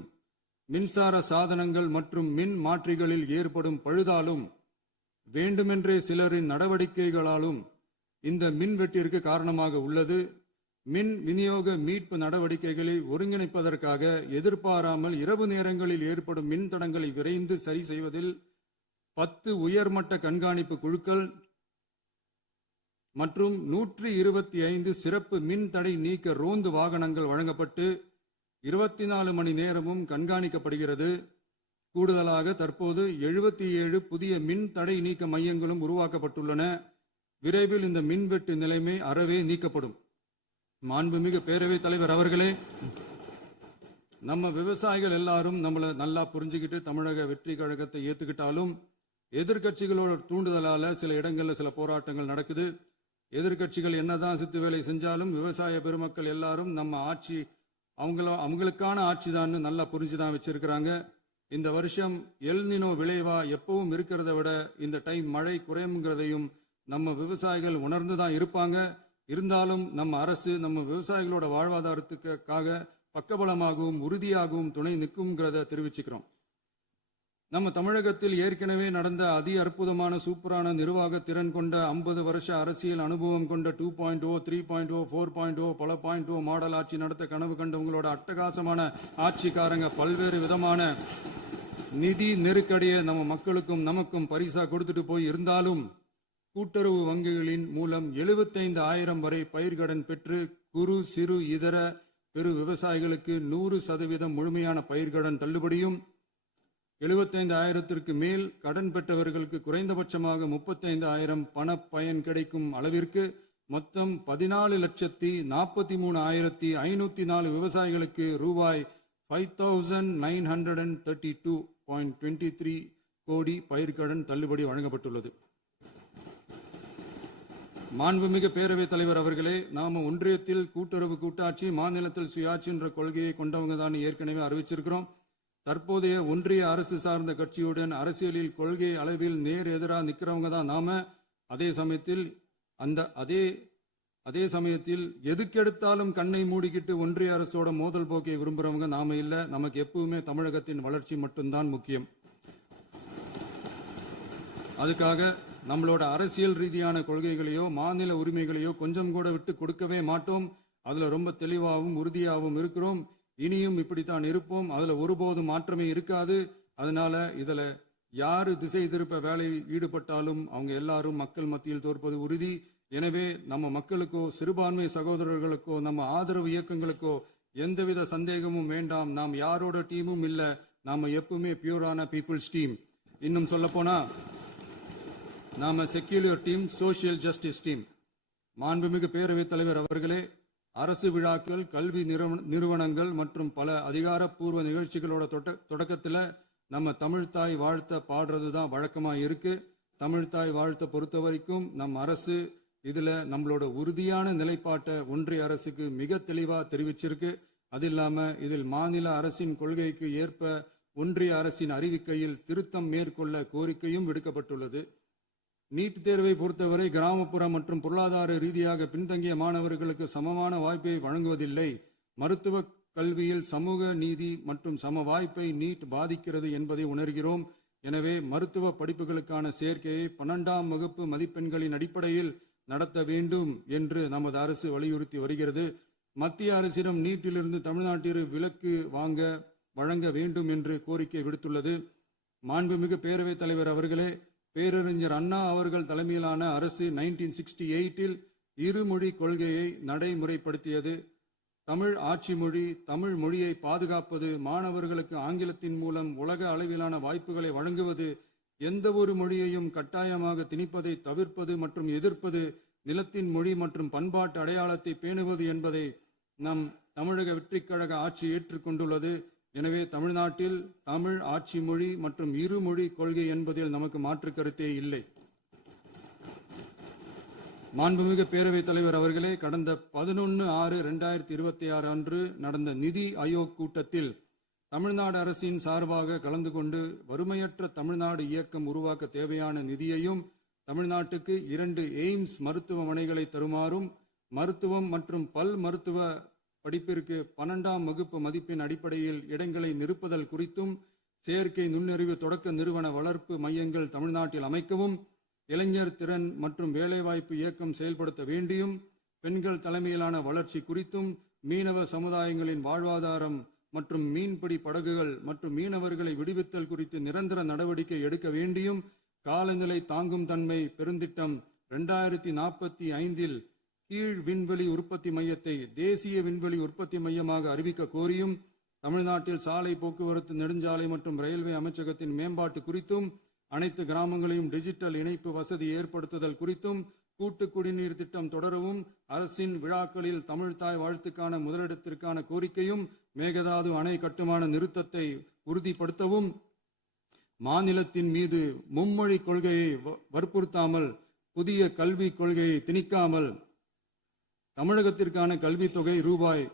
மின்சார சாதனங்கள் மற்றும் மின் மாற்றிகளில் ஏற்படும் பழுதாலும் வேண்டுமென்றே சிலரின் நடவடிக்கைகளாலும் இந்த மின்வெட்டிற்கு காரணமாக உள்ளது. மின் விநியோக மீட்பு நடவடிக்கைகளை ஒருங்கிணைப்பதற்காக எதிர்பாராமல் இரவு நேரங்களில் ஏற்படும் மின் தடங்களை விரைந்து சரி செய்வதில் 10 உயர்மட்ட கண்காணிப்பு குழுக்கள் மற்றும் 125 சிறப்பு மின் தடை நீக்க ரோந்து வாகனங்கள் வழங்கப்பட்டு 24 மணி நேரமும் கண்காணிக்கப்படுகிறது. கூடுதலாக தற்போது 77 புதிய மின் தடை நீக்க மையங்களும் உருவாக்கப்பட்டுள்ளன. விரைவில் இந்த மின்வெட்டு நிலைமை அறவே நீக்கப்படும். மாண்புமிகு பேரவைத் தலைவர் அவர்களே, நம்ம விவசாயிகள் எல்லாரும் நம்மளை நல்லா புரிஞ்சுக்கிட்டு தமிழக வெற்றி கழகத்தை ஏத்துக்கிட்டாலும் எதிர்கட்சிகளோட தூண்டுதலால சில இடங்கள்ல சில போராட்டங்கள் நடக்குது. எதிர்கட்சிகள் என்னதான் சித்து வேலை செஞ்சாலும் விவசாய பெருமக்கள் எல்லாரும் நம்ம ஆட்சி அவங்களுக்கான ஆட்சி தான் நல்லா புரிஞ்சுதான் வச்சிருக்கிறாங்க. இந்த வருஷம் எல்னினோ விளைவா எப்பவும் இருக்கிறத விட இந்த டைம் மழை குறையுங்கிறதையும் நம்ம விவசாயிகள் உணர்ந்துதான் இருப்பாங்க. இருந்தாலும் நம்ம அரசு நம்ம விவசாயிகளோட வாழ்வாதாரத்துக்காக பக்கபலமாகவும் உறுதியாகவும் துணை நிற்கும்ங்கிறத தெரிவிச்சுக்கிறோம். நம்ம தமிழகத்தில் ஏற்கனவே நடந்த அதி அற்புதமான சூப்பரான நிர்வாக திறன் கொண்ட 50 வருஷ அரசியல் அனுபவம் கொண்ட 2.0, 3.0, 4.0 பல 0.0 மாடல் ஆட்சி நடத்த கனவு கண்டவங்களோட அட்டகாசமான ஆட்சிக்காரங்க பல்வேறு விதமான நிதி நெருக்கடியை நம்ம மக்களுக்கும் நமக்கும் பரிசா கொடுத்துட்டு போய் இருந்தாலும் கூட்டுறவு வங்கிகளின் மூலம் 75,000 வரை பயிர்கடன் பெற்று குறு சிறு இதர பெரு விவசாயிகளுக்கு 100% முழுமையான பயிர்கடன் தள்ளுபடியும் 75,000க்கு மேல் கடன் பெற்றவர்களுக்கு குறைந்தபட்சமாக 35,000 பண பயன் கிடைக்கும் அளவிற்கு மொத்தம் 14,43,504 விவசாயிகளுக்கு ரூபாய் 5,932.23 கோடி பயிர்கடன் தள்ளுபடி வழங்கப்பட்டுள்ளது. மாண்புமிகு பேரவைத் தலைவர் அவர்களே, நாம ஒன்றியத்தில் கூட்டுறவு கூட்டாட்சி, மாநிலத்தில் சுயாட்சி என்ற கொள்கையை கொண்டவங்க தான் ஏற்கனவே அறிவிச்சிருக்கிறோம். தற்போதைய ஒன்றிய அரசு சார்ந்த கட்சியுடன் அரசியலில் கொள்கை அளவில் நேர் எதிராக நிற்கிறவங்க தான் நாம. அதே சமயத்தில் எதுக்கெடுத்தாலும் கண்ணை மூடிக்கிட்டு ஒன்றிய அரசோட மோதல் போக்கை விரும்புறவங்க நாம இல்ல. நமக்கு எப்பவுமே தமிழகத்தின் வளர்ச்சி மட்டும்தான் முக்கியம். அதுக்காக நம்மளோட அரசியல் ரீதியான கொள்கைகளையோ மாநில உரிமைகளையோ கொஞ்சம் கூட விட்டு கொடுக்கவே மாட்டோம். அதுல ரொம்ப தெளிவாகவும் உறுதியாகவும் இருக்கிறோம். இனியும் இப்படித்தான் இருப்போம். அதுல ஒருபோதும் மாற்றமே இருக்காது. அதனால இதுல யாரு திசை திருப்ப வேலையில் ஈடுபட்டாலும் அவங்க எல்லாரும் மக்கள் மத்தியில் தோற்பது உறுதி. எனவே நம்ம மக்களுக்கோ சிறுபான்மை சகோதரர்களுக்கோ நம்ம ஆதரவு இயக்கங்களுக்கோ எந்தவித சந்தேகமும் வேண்டாம். நாம் யாரோட டீமும் இல்ல. நாம எப்பவுமே பியூரான பீப்புள்ஸ் டீம். இன்னும் சொல்ல போனா நாம secular team, social justice team. மாண்புமிகு பேரவைத் தலைவர் அவர்களே, அரசு விழாக்கள், கல்வி நிறுவனங்கள் மற்றும் பல அதிகாரப்பூர்வ நிகழ்ச்சிகளோட தொடக்கத்தில் நம்ம தமிழ்தாய் வாழ்த்த பாடுறது தான் வழக்கமா இருக்கு. தமிழ்தாய் வாழ்த்த பொறுத்த வரைக்கும் நம் அரசு இதுல நம்மளோட உறுதியான நிலைப்பாட்டை ஒன்றிய அரசுக்கு மிக தெளிவா தெரிவிச்சிருக்கு. அது இல்லாம இதில் மாநில அரசின் கொள்கைக்கு ஏற்ப ஒன்றிய அரசின் அறிவிக்கையில் திருத்தம் மேற்கொள்ள கோரிக்கையும் விடுக்கப்பட்டுள்ளது. நீட் தேர்வை பொறுத்தவரை கிராமப்புற மற்றும் பொருளாதார ரீதியாக பின்தங்கிய மாணவர்களுக்கு சமமான வாய்ப்பை வழங்குவதில்லை. மருத்துவ கல்வியில் சமூக நீதி மற்றும் சம வாய்ப்பை நீட் பாதிக்கிறது என்பதை உணர்கிறோம். எனவே மருத்துவ படிப்புகளுக்கான சேர்க்கையை 12ஆம் வகுப்பு மதிப்பெண்களின் அடிப்படையில் நடத்த வேண்டும் என்று நமது அரசு வலியுறுத்தி வருகிறது. மத்திய அரசிடம் நீட்டிலிருந்து தமிழ்நாட்டிற்கு விலக்கு வழங்க வேண்டும் என்று கோரிக்கை விடுத்துள்ளது. மாண்புமிகு பேரவைத் தலைவர் அவர்களே, பேரறிஞர் அண்ணா அவர்கள் தலைமையிலான அரசு 1968இல் இருமொழி கொள்கையை நடைமுறைப்படுத்தியது. தமிழ் ஆட்சி மொழி, தமிழ் மொழியை பாதுகாப்பது, மாணவர்களுக்கு ஆங்கிலத்தின் மூலம் உலக அளவிலான வாய்ப்புகளை வழங்குவது, எந்த ஒரு மொழியையும் கட்டாயமாக திணிப்பதை தவிர்ப்பது மற்றும் எதிர்ப்பது, நிலத்தின் மொழி மற்றும் பண்பாட்டு அடையாளத்தை பேணுவது என்பதை நம் தமிழக வெற்றிக் கழக ஆட்சி ஏற்றுக்கொண்டுள்ளது. எனவே தமிழ்நாட்டில் தமிழ் ஆட்சி மொழி மற்றும் இருமொழி கொள்கை என்பதில் நமக்கு மாற்று கருத்தே இல்லை. மாண்புமிகு பேரவைத் தலைவர் அவர்களே, கடந்த 11/6/2026 அன்று நடந்த நிதி ஆயோக் கூட்டத்தில் தமிழ்நாடு அரசின் சார்பாக கலந்து கொண்டு வறுமையற்ற தமிழ்நாடு இயக்கம் உருவாக்க தேவையான நிதியையும், தமிழ்நாட்டுக்கு 2 எய்ம்ஸ் மருத்துவமனைகளை தருமாறும், மருத்துவம் மற்றும் பல் மருத்துவ படிப்பிற்கு 12ஆம் வகுப்பு மதிப்பெண் அடிப்படையில் இடங்களை நிரப்புதல் குறித்தும், செயற்கை நுண்ணறிவு தொடக்க நிறுவன வளர்ப்பு மையங்கள் தமிழ்நாட்டில் அமைக்கவும், இளைஞர் திறன் மற்றும் வேலைவாய்ப்பு இயக்கம் செயல்படுத்த வேண்டியும், பெண்கள் தலைமையிலான வளர்ச்சி குறித்தும், மீனவ சமுதாயங்களின் வாழ்வாதாரம் மற்றும் மீன்பிடி படகுகள் மற்றும் மீனவர்களை விடுவித்தல் குறித்து நிரந்தர நடவடிக்கை எடுக்க வேண்டியும், காலநிலை தாங்கும் தன்மை பெருந்திட்டம் 2045இல் கீழ் விண்வெளி உற்பத்தி மையத்தை தேசிய விண்வெளி உற்பத்தி மையமாக அறிவிக்க கோரியும், தமிழ்நாட்டில் சாலை போக்குவரத்து, நெடுஞ்சாலை மற்றும் ரயில்வே அமைச்சகத்தின் மேம்பாட்டு குறித்தும், அனைத்து கிராமங்களையும் டிஜிட்டல் இணைப்பு வசதி ஏற்படுத்துதல் குறித்தும், கூட்டு குடிநீர் திட்டம் தொடரவும், அரசின் விழாக்களில் தமிழ்தாய் வாழ்த்துக்கான முதலிடத்திற்கான கோரிக்கையும், மேகதாது அணை கட்டுமான நிறுத்தத்தை உறுதிப்படுத்தவும், மாநிலத்தின் மீது மும்மொழி கொள்கையை வற்புறுத்தாமல் புதிய கல்விக் கொள்கையை திணிக்காமல் தமிழகத்திற்கான கல்வித் தொகை ரூபாய்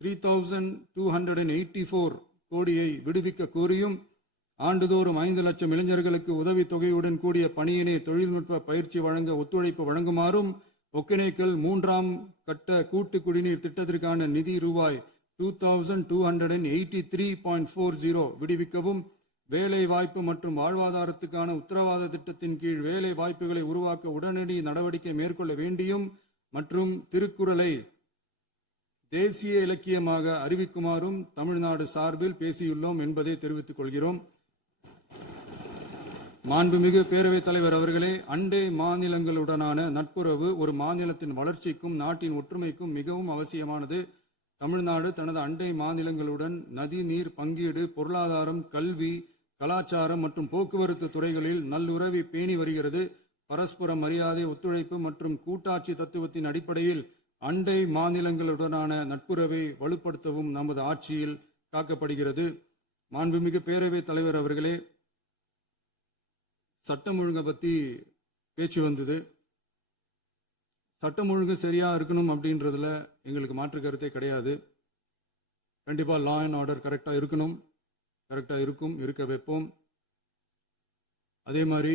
3284 கோடியை விடுவிக்க கோரியும், ஆண்டுதோறும் 5 லட்சம் இளைஞர்களுக்கு உதவித் தொகையுடன் கூடிய பணியினை தொழில்நுட்ப பயிற்சி வழங்க ஒத்துழைப்பு வழங்குமாறும், ஒகேனக்கல் 3ஆம் கட்ட கூட்டு குடிநீர் திட்டத்திற்கான நிதி ரூபாய் 2283.40 விடுவிக்கவும், வேலை வாய்ப்பு மற்றும் வாழ்வாதாரத்துக்கான உத்தரவாத திட்டத்தின் கீழ் வேலை வாய்ப்புகளை உருவாக்க உடனடி நடவடிக்கை மேற்கொள்ள வேண்டியும் மற்றும் திருக்குறளை தேசிய இலக்கியமாக அறிவிக்குமாறும் தமிழ்நாடு சார்பில் பேசியுள்ளோம் என்பதை தெரிவித்துக் கொள்கிறோம். மாண்புமிகு பேரவைத் தலைவர் அவர்களே, அண்டை மாநிலங்களுடனான நட்புறவு ஒரு மாநிலத்தின் வளர்ச்சிக்கும் நாட்டின் ஒற்றுமைக்கும் மிகவும் அவசியமானது. தமிழ்நாடு தனது அண்டை மாநிலங்களுடன் நதி நீர் பங்கீடு, பொருளாதாரம், கல்வி, கலாச்சாரம் மற்றும் போக்குவரத்து துறைகளில் நல்லுறவை பேணி வருகிறது. பரஸ்பர மரியாதை, ஒத்துழைப்பு மற்றும் கூட்டாட்சி தத்துவத்தின் அடிப்படையில் அண்டை மாநிலங்களுடனான நட்புறவை வலுப்படுத்தவும் நமது ஆட்சியில் காக்கப்படுகிறது. மாண்புமிகு பேரவைத் தலைவர் அவர்களே, சட்டம் ஒழுங்கை பற்றி பேச்சு வந்தது. சட்டம் ஒழுங்கு சரியா இருக்கணும் அப்படின்றதுல எங்களுக்கு மாற்று கருத்தே கிடையாது. கண்டிப்பா லா அண்ட் ஆர்டர் கரெக்டா இருக்கணும், கரெக்டா இருக்கும், இருக்க வைப்போம். அதே மாதிரி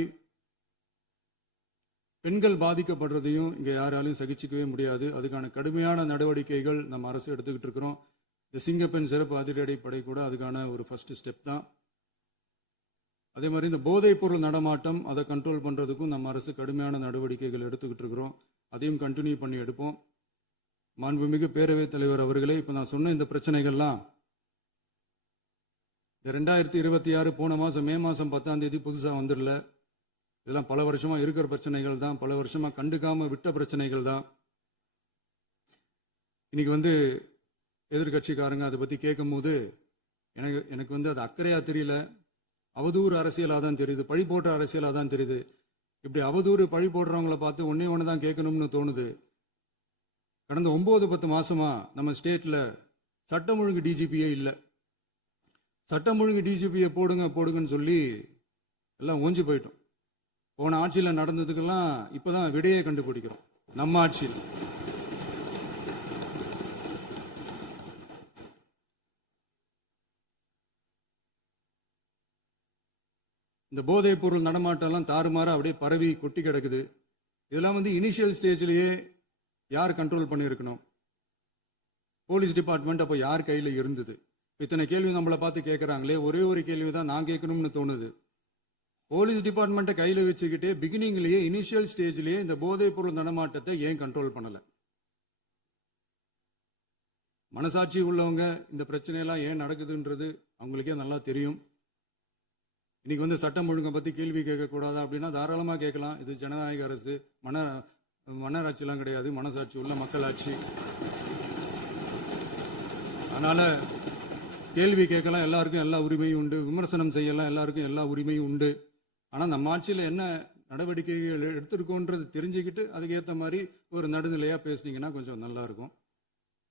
பெண்கள் பாதிக்கப்படுறதையும் இங்க யாராலையும் சகிச்சிக்கவே முடியாது. அதுக்கான கடுமையான நடவடிக்கைகள் நம்ம அரசு எடுத்துக்கிட்டு இருக்கிறோம். இந்த சிங்கப்பெண் சிறப்பு அதிரடிப்படை கூட அதுக்கான ஒரு ஃபர்ஸ்ட் ஸ்டெப் தான். அதே மாதிரி இந்த போதைப் பொருள் நடமாட்டம் அதை கண்ட்ரோல் பண்றதுக்கும் நம்ம அரசு கடுமையான நடவடிக்கைகள் எடுத்துக்கிட்டு இருக்கிறோம். அதையும் கண்டினியூ பண்ணி எடுப்போம். மாண்புமிகு பேரவைத் தலைவர் அவர்களே, இப்ப நான் சொன்ன இந்த பிரச்சனைகள்லாம் 2026 போன மாசம் மே மாசம் 10ஆம் தேதி புதுசா வந்துடல. இதெல்லாம் பல வருஷமா இருக்கிற பிரச்சனைகள் தான், பல வருஷமா கண்டுக்காம விட்ட பிரச்சனைகள் தான். இன்னைக்கு எதிர்கட்சிக்காரங்க அதை பத்தி கேட்கும் போது எனக்கு அது அக்கறையா தெரியல, அவதூறு அரசியலா தான் தெரியுது, பழி போடுற அரசியலா தான் தெரியுது. இப்படி அவதூறு பழி போடுறவங்களை பார்த்து ஒன்னே ஒன்று தான் கேட்கணும்னு தோணுது. கடந்த 9-10 மாசமா நம்ம ஸ்டேட்ல சட்டம் ஒழுங்கு டிஜிபியே இல்லை. சட்டம் ஒழுங்கு டிஜிபியை போடுங்கன்னு சொல்லி எல்லாம் ஓஞ்சி போயிட்டோம். போன ஆட்சியில் நடந்ததுக்கெல்லாம் இப்பதான் விடையை கண்டுபிடிக்கிறோம் நம்ம ஆட்சியில். இந்த போதைப் பொருள் நடமாட்டம் எல்லாம் தாறுமாறா அப்படியே பரவி கொட்டி கிடக்குது. இதெல்லாம் இனிஷியல் ஸ்டேஜ்லயே யார் கண்ட்ரோல் பண்ணியிருக்கணும்? போலீஸ் டிபார்ட்மெண்ட் அப்போ யார் கையில இருந்தது? இத்தனை கேள்வி நம்மளை பார்த்து கேட்கறாங்களே, ஒரே ஒரு கேள்வி தான் நான் கேட்கணும்னு தோணுது. போலீஸ் டிபார்ட்மெண்ட்டை கையில வச்சுக்கிட்டே பிகினிங்லயே இனிஷியல் ஸ்டேஜ்லயே இந்த போதைப் பொருள் நடமாட்டத்தை ஏன் கண்ட்ரோல் பண்ணல? மனசாட்சி உள்ளவங்க இந்த பிரச்சனையெல்லாம் ஏன் நடக்குதுன்றது அவங்களுக்கே நல்லா தெரியும். இன்னைக்கு சட்டம் ஒழுங்கை பத்தி கேள்வி கேட்கக்கூடாதா அப்படின்னா தாராளமா கேட்கலாம். இது ஜனநாயக அரசு, மன்னராட்சியெல்லாம் கிடையாது, மனசாட்சி உள்ள மக்களாட்சி. அதனால கேள்வி கேட்கலாம், எல்லாருக்கும் எல்லா உரிமையும் உண்டு. விமர்சனம் செய்யலாம், எல்லாருக்கும் எல்லா உரிமையும் உண்டு. ஆனா நம்ம ஆட்சியில என்ன நடவடிக்கைகள் எடுத்திருக்கோன்றது தெரிஞ்சுக்கிட்டு அதுக்கேற்ற மாதிரி ஒரு நடுநிலையா பேசுனீங்கன்னா கொஞ்சம் நல்லா இருக்கும்.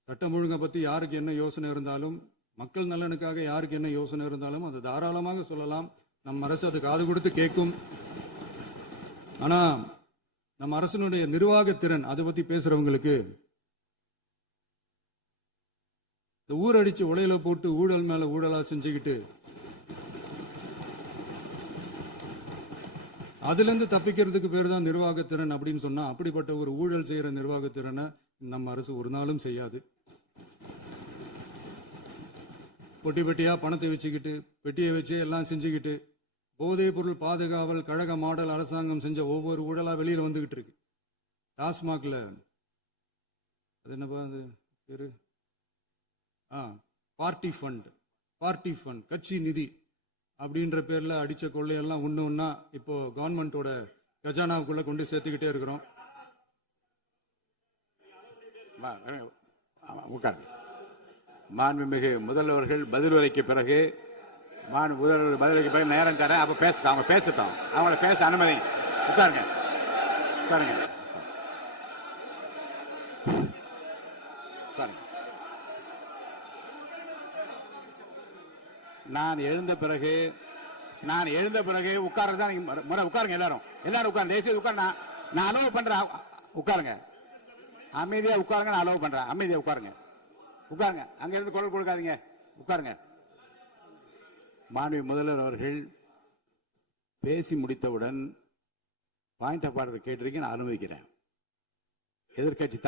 சட்டம் ஒழுங்கை பத்தி யாருக்கு என்ன யோசனை இருந்தாலும், மக்கள் நலனுக்காக யாருக்கு என்ன யோசனை இருந்தாலும் அதை தாராளமாக சொல்லலாம். நம்ம அரசு அது காது கொடுத்து கேட்கும். ஆனா நம்ம அரசினுடைய நிர்வாகத்திறன் அதை பத்தி பேசுறவங்களுக்கு இந்த ஊரடிச்சு உலையில போட்டு ஊழல் மேல ஊழலா செஞ்சுக்கிட்டு அதுல இருந்து தப்பிக்கிறதுக்கு பேர் தான் நிர்வாகத்திறன் அப்படின்னு சொன்னா, அப்படிப்பட்ட ஒரு ஊழல் செய்யற நிர்வாகத்திறனை நம்ம அரசு ஒரு நாளும் செய்யாது. பொட்டி பெட்டியா பணத்தை வச்சுக்கிட்டு, பெட்டியை வச்சு எல்லாம் செஞ்சுக்கிட்டு, போதைப் பொருள் பாதுகாவல் கழக மாடல் அரசாங்கம் செஞ்ச ஒவ்வொரு ஊழலா வெளியில வந்துகிட்டு இருக்கு. டாஸ்மாக்ல அது என்னப்பா அது பேரு, பார்ட்டி ஃபண்ட் கட்சி நிதி அப்படின்ற பேர்ல அடிச்ச கொள்ளையெல்லாம் ஒண்ணா இப்போ கவர்மெண்டோட கஜானாவுக்குள்ள கொண்டு சேர்த்துக்கிட்டே இருக்கிறோம். மாண்புமிகு முதல்வர்கள் பதில் உரைக்கு பிறகு முதல்வர் பதிலுக்கு பிறகு நேரம் தரேன். அப்ப பேசட்டும், அவங்க பேசட்டும், அவங்கள பேச அனுமதி. உட்காருங்க உட்காருங்க உட்காருங்க. நான் எழுந்த பிறகு உட்கார்றதுதான் முறை. உட்காருங்க, எல்லாரும் உட்கார்ந்து தேசிய உட்கார். நான் அலோவ் பண்றேன், உட்காருங்க. அமைதியா உட்காருங்க, நான் அலோவ் பண்றேன். அமைதியா உட்காருங்க. அங்க இருந்து குரல் கொடுக்காதீங்க, உட்காருங்க. மாண்புமிகு முதல்வர் அவர்கள் பேசி முடித்தவுடன் பாயிண்ட் ஆஃப் ஆர்டர் கேட்டிருக்கீங்க, நான் அனுமதிக்கிறேன். எதிர்கட்சி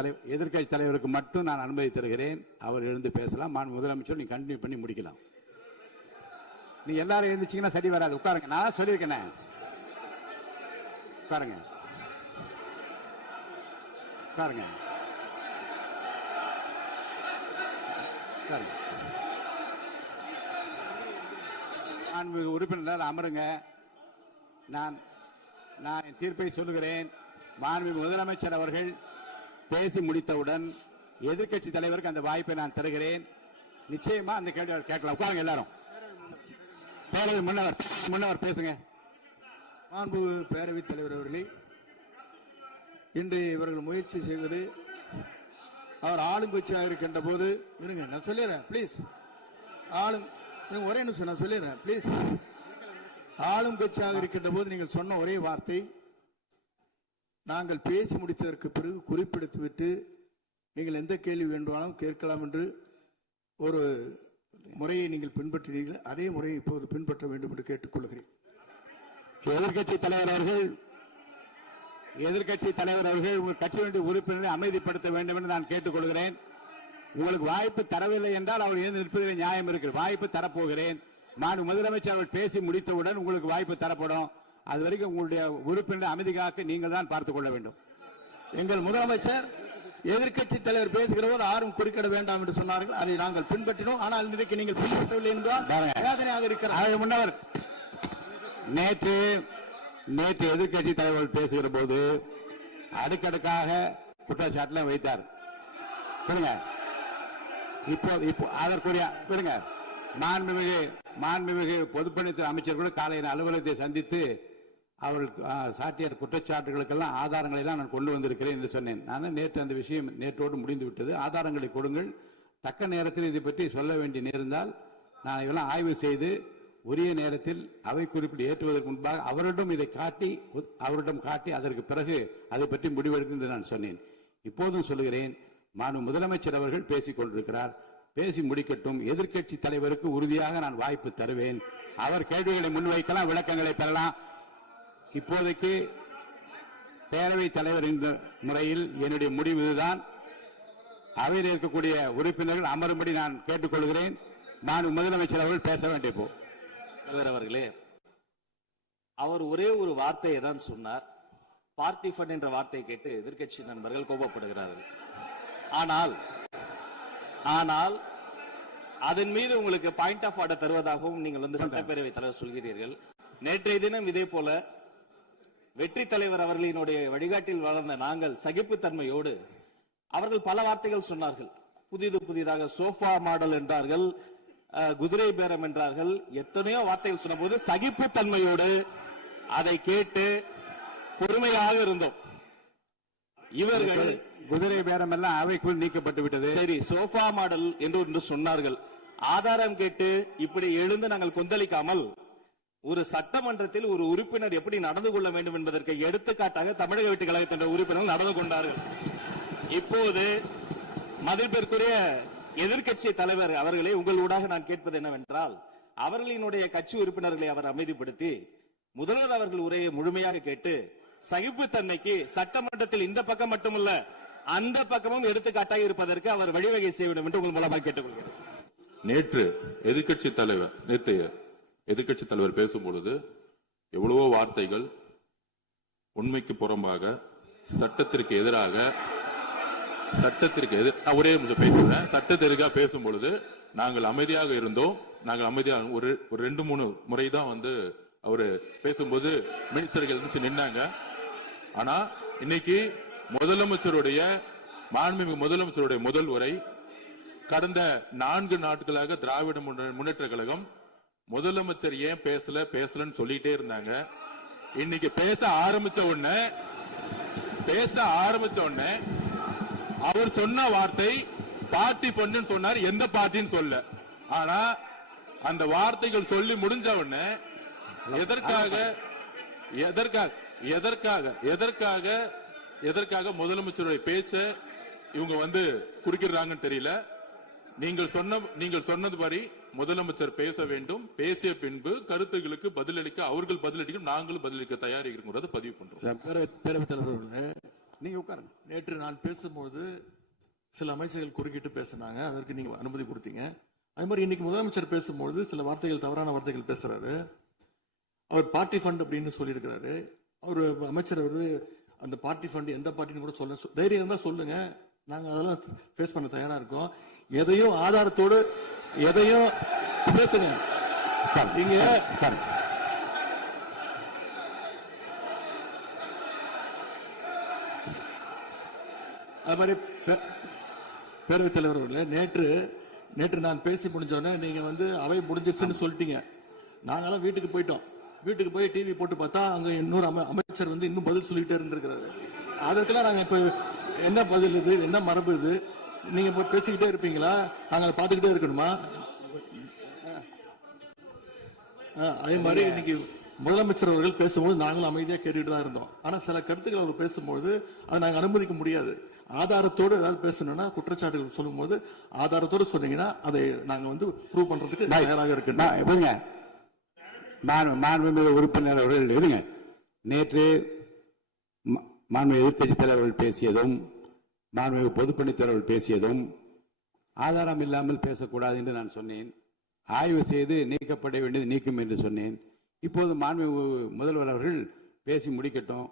தலைவருக்கு மட்டும் நான் அனுமதி தருகிறேன். அவர் எழுந்து பேசலாம். மாண்பு முதலமைச்சர் நீங்க கண்டினியூ பண்ணி முடிக்கலாம். நீ எல்லாரும் எழுந்துச்சீங்கன்னா சரி வராது. உட்காருங்க, நான் சொல்லியிருக்கேன். உட்காருங்க உட்காருங்க உட்காருங்க. மாண்புமிகு உறுப்பினர் அமருங்க. நான் என் தீர்ப்பை சொல்லுகிறேன். மாண்புமிகு முதலமைச்சர் அவர்கள் பேசி முடித்தவுடன் எதிர்க்கட்சி தலைவருக்கு அந்த வாய்ப்பை நான் தருகிறேன். நிச்சயமா அந்த கேள்வி கேட்கலாம். உட்காருங்க எல்லாரும். பேரவை முன்னவர் பேசுங்க. மாண்பு பேரவைத் தலைவர் அவர்களே, இன்று இவர்கள் முயற்சி செய்வது, அவர் ஆளுங்கட்சியாக இருக்கின்ற போது, இருங்க நான் சொல்லிடுறேன் பிளீஸ். ஒரே நிமிஷம் நான் சொல்லிடுறேன் பிளீஸ். ஆளும் கட்சியாக இருக்கின்ற போது நீங்கள் சொன்ன ஒரே வார்த்தை, நாங்கள் பேசி முடித்ததற்கு பிறகு குறிப்பிடுத்துவிட்டு நீங்கள் எந்த கேள்வி வேண்டுமானாலும் கேட்கலாம் என்று ஒரு முறையை நீங்கள் பின்பற்றினீர்கள். அதே முறையை இப்போது பின்பற்ற வேண்டும் என்று கேட்டுக்கொள்கிறேன். எதிர்கட்சி தலைவர் அவர்கள் உங்கள் கட்சியினுடைய உறுப்பினரை அமைதிப்படுத்த வேண்டும் என்று நான் கேட்டுக்கொள்கிறேன். உங்களுக்கு வாய்ப்பு தரவில்லை என்றால் அவர் எழுந்து நிற்பதில் நியாயம் இருக்கு. வாய்ப்பு தரப்போகிறேன். மாண்பு முதலமைச்சர் அவர்கள் பேசி முடித்தவுடன் உங்களுக்கு வாய்ப்பு தரப்படும். அது வரைக்கும் உங்களுடைய உறுப்பினர் அமைதி காக்க நீங்கள் தான் பார்த்துக் கொள்ள வேண்டும். எங்கள் முதலமைச்சர் எதிர்க்கட்சி தலைவர் பேசுகிறவர் யாரும் குறுக்கிட வேண்டாம் என்று சொன்னார்கள். அதை நாங்கள் பின்பற்றினோம். ஆனால் இன்றைக்கு நீங்கள் பின்பற்றவில்லை என்றால் வேதனையாக இருக்கிறார். முன்னவர் நேற்று எதிர்க்கட்சி தலைவர் பேசுகிற போது அடுக்கடுக்காக குற்றச்சாட்டுல வைத்தார். இப்போ அதற்குரிய மாண்புமிகு பொதுப்பணித்துறை அமைச்சர் கூட காலையில் அலுவலகத்தை சந்தித்து அவர்கள் சாட்டிய குற்றச்சாட்டுகளுக்கெல்லாம் ஆதாரங்களை எல்லாம் நான் கொண்டு வந்திருக்கிறேன் என்று சொன்னேன். நான் நேற்று அந்த விஷயம் நேற்றோடு முடிந்து விட்டது. ஆதாரங்களை கொடுங்கள். தக்க நேரத்தில் இதை பற்றி சொல்ல வேண்டிய நேர்ந்தால் நான் இதெல்லாம் ஆய்வு செய்து உரிய நேரத்தில் அவை குறிப்பிட்டு ஏற்றுவதற்கு முன்பாக அவரிடம் காட்டி அதற்கு பிறகு அதை பற்றி முடிவெடுக்கும் என்று நான் சொன்னேன். இப்போதும் சொல்லுகிறேன், மாண்பு முதலமைச்சர் அவர்கள் பேசிக் கொண்டிருக்கிறார். பேசி முடிக்கட்டும். எதிர்க்கட்சி தலைவருக்கு உறுதியாக நான் வாய்ப்பு தருவேன். அவர் கேள்விகளை முன்வைக்கலாம், விளக்கங்களை பெறலாம். இப்போதைக்கு பேரவைத் தலைவர் என்ற முறையில் என்னுடைய முடிவு இதுதான். அவையில் இருக்கக்கூடிய உறுப்பினர்கள் அமரும்படி நான் கேட்டுக்கொள்கிறேன். நான் முதலமைச்சர் அவர்கள் பேச வேண்டிய போ அவர்களே, அவர் ஒரே ஒரு வார்த்தையை தான் சொன்னார். பார்ட்டி ஃபண்ட் என்ற வார்த்தையை கேட்டு எதிர்க்கட்சி நண்பர்கள் கோபப்படுகிறார்கள். ஆனால் அதன் மீது உங்களுக்கு பாயிண்ட் ஆஃப் ஆர்டர் தருவதாகவும் நீங்கள் சட்டப்பேரவை தலைவர் சொல்கிறீர்கள். நேற்றைய தினம் இதே போல வெற்றி தலைவர் அவர்களினுடைய வழிகாட்டில் வளர்ந்த நாங்கள் சகிப்புத்தன்மையோடு அவர்கள் பல வார்த்தைகள் சொன்னார்கள். புதிதாக சோஃபா மாடல் என்றார்கள், குதிரை பேரம் என்றார்கள், எத்தனையோ வார்த்தைகள் சொன்ன போது சகிப்புத்தன்மையோடு அதை கேட்டு பொறுமையாக இருந்தோம். இவர்கள் குதிரை பேரம் எல்லாம் அவைக்குள் நீக்கப்பட்டு விட்டது. சரி, சோஃபா மாடல் என்று சொன்னார்கள். ஆதாரம் கேட்டு இப்படி எழுந்து நாங்கள் கொந்தளிக்காமல் ஒரு சட்டமன்றத்தில் ஒரு உறுப்பினர் எப்படி நடந்து கொள்ள வேண்டும் என்பதற்கு எடுத்துக்காட்டாக தமிழக வெற்றி கழகத்தின் உறுப்பினர்கள் நடந்து கொண்டார்கள். இப்போது மதிப்பிற்குரிய எதிர்க்கட்சி தலைவர் அவர்களை உங்கள் ஊடாக நான் கேட்பது என்னவென்றால், அவர்களினுடைய கட்சி உறுப்பினர்களை அவர் அமைதிப்படுத்தி முதல்வர் அவர்கள் உரையை முழுமையாக கேட்டு சகிப்புத்தன்மைக்கு சட்டமன்றத்தில் இந்த பக்கம் மட்டுமல்ல அந்த பக்கமும் எடுத்துக்காட்டாக இருப்பதற்கு அவர் வழிவகை செய்ய வேண்டும் என்று உங்கள் மூலமாக கேட்டுக்கொள்கிறேன். நேற்று எதிர்க்கட்சி தலைவர் பேசும்பொழுது எவ்வளவோ வார்த்தைகள் உண்மைக்கு புறம்பாக சட்டத்திற்கு எதிராக ஒரே நிமிஷம் பேசுறேன். சட்டத்திற்காக பேசும்பொழுது நாங்கள் அமைதியாக இருந்தோம். நாங்கள் அமைதியாக ஒரு 2-3 முறை தான் அவரு பேசும்போது மினிஸ்டர்கள் நின்னாங்க. ஆனா இன்னைக்கு மாண்புமிகு முதலமைச்சருடைய முதல் உரை, கடந்த 4 நாட்களாக திராவிட முன்னேற்ற கழகம் முதலமைச்சர் ஏன் பேசலன்னு சொல்லிட்டே இருந்தாங்க. இன்னைக்கு பேச ஆரம்பிச்ச உடனே அவர் சொன்ன வார்த்தை பார்ட்டி ஃபண்ட் சொன்னார். எந்த பார்ட்டின்னு சொல்ல. ஆனா அந்த வார்த்தைகள் சொல்லி முடிஞ்ச உடனே எதற்காக முதலமைச்சருடைய பேச்ச இவங்க குறுக்கிடுறாங்கன்னு தெரியல. நீங்கள் சொன்னது மாதிரி முதலமைச்சர் பேச வேண்டும். பேசிய பின்பு கருத்துகளுக்கு பதிலளிக்க அவர்கள் பதிலளிக்கும், நாங்களும் பதிலளிக்க தயாராக இருக்கிறது பதிவு பண்றோம். பேரவைத் தலைவர் நீங்க உட்காருங்க. நேற்று நான் பேசும்போது சில அமைச்சர்கள் குறுக்கிட்டு பேசினாங்க, அதற்கு நீங்க அனுமதி கொடுத்தீங்க. அதே மாதிரி இன்னைக்கு முதலமைச்சர் பேசும்போது சில வார்த்தைகள், தவறான வார்த்தைகள் பேசுறாரு. அவர் பார்ட்டி ஃபண்ட் அப்படின்னு சொல்லியிருக்கிறாரு. அவர் அமைச்சர் அந்த பார்ட்டி ஃபண்ட் எந்த பார்ட்டின்னு கூட சொல்ல தைரியம் இருந்தா சொல்லுங்க, நாங்க அதெல்லாம் ஃபேஸ் பண்ண தயாரா இருக்கோம். எதையும் ஆதாரத்தோடு எதையும் பேசுங்க. நீங்க அது மாதிரி பேரவைத் தலைவர் அவர்களே, நேற்று நான் பேசி முடிஞ்சோடனே நீங்க அவை முடிஞ்சிருச்சுன்னு சொல்லிட்டீங்க. நாங்கெல்லாம் வீட்டுக்கு போயிட்டோம். வீட்டுக்கு போய் டிவி போட்டு பார்த்தா அங்க இன்னொரு அமைச்சர் இன்னும் பதில் சொல்லிட்டே இருந்திருக்கிறாரு. அதற்கெல்லாம் நாங்க இப்ப என்ன பதில் இது, என்ன மரபு இது? நீங்க இப்ப பேசிக்கிட்டே இருப்பீங்களா? நாங்க பாத்துக்கிட்டே இருக்கணுமா? அதே மாதிரி இன்னைக்கு முதலமைச்சர் அவர்கள் பேசும்போது நாங்களும் அமைதியா கேட்டுட்டு தான் இருந்தோம். ஆனா சில கருத்துக்கள் அவர் பேசும்போது அதை நாங்க அனுமதிக்க முடியாது. ஆதாரத்தோடு ஏதாவது பேசணும்னா, குற்றச்சாட்டுகள் சொல்லும் போது ஆதாரத்தோடு சொன்னீங்கன்னா அதை நாங்க ப்ரூவ் பண்றதுக்கு தயாராக இருக்கு. மாண்புமிகு உறுப்பினர் அவர்கள் இருங்க. நேற்று மாண்புமிகு எதிர்க்கட்சி தலைவர்கள் பேசியதும் மாண்புமிகு பொதுப்பணித் தலைவர்கள் பேசியதும் ஆதாரம் இல்லாமல் பேசக்கூடாது என்று நான் சொன்னேன். ஆய்வு செய்து நீக்கப்பட வேண்டியது நீக்கும் என்று சொன்னேன். இப்போது மாண்புமிகு முதல்வர் அவர்கள் பேசி முடிக்கட்டும்.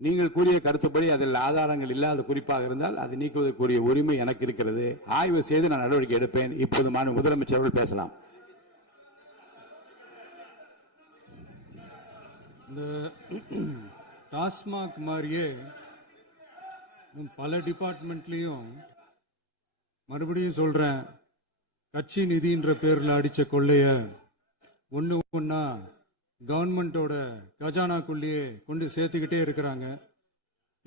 நீங்கள் கூறிய கருத்துப்படி அதில் ஆதாரங்கள் இல்லாத குறிப்பாக இருந்தால் அதை நீக்குவதற்குரிய உரிமை எனக்கு இருக்கிறது. ஆய்வு செய்து நான் நடவடிக்கை எடுப்பேன். இப்போது மாண்புமிகு முதலமைச்சர் அவர்கள் பேசலாம். இந்த டாஸ்மாக் மாதிரியே பல டிபார்ட்மெண்ட்லயும் மறுபடியும் சொல்றேன், கட்சி நிதின்ற பேர்ல அடிச்ச கொள்ளைய ஒன்னா கவர்மெண்டோட கஜானாக்குள்ளேயே கொண்டு சேர்த்துக்கிட்டே இருக்கிறாங்க.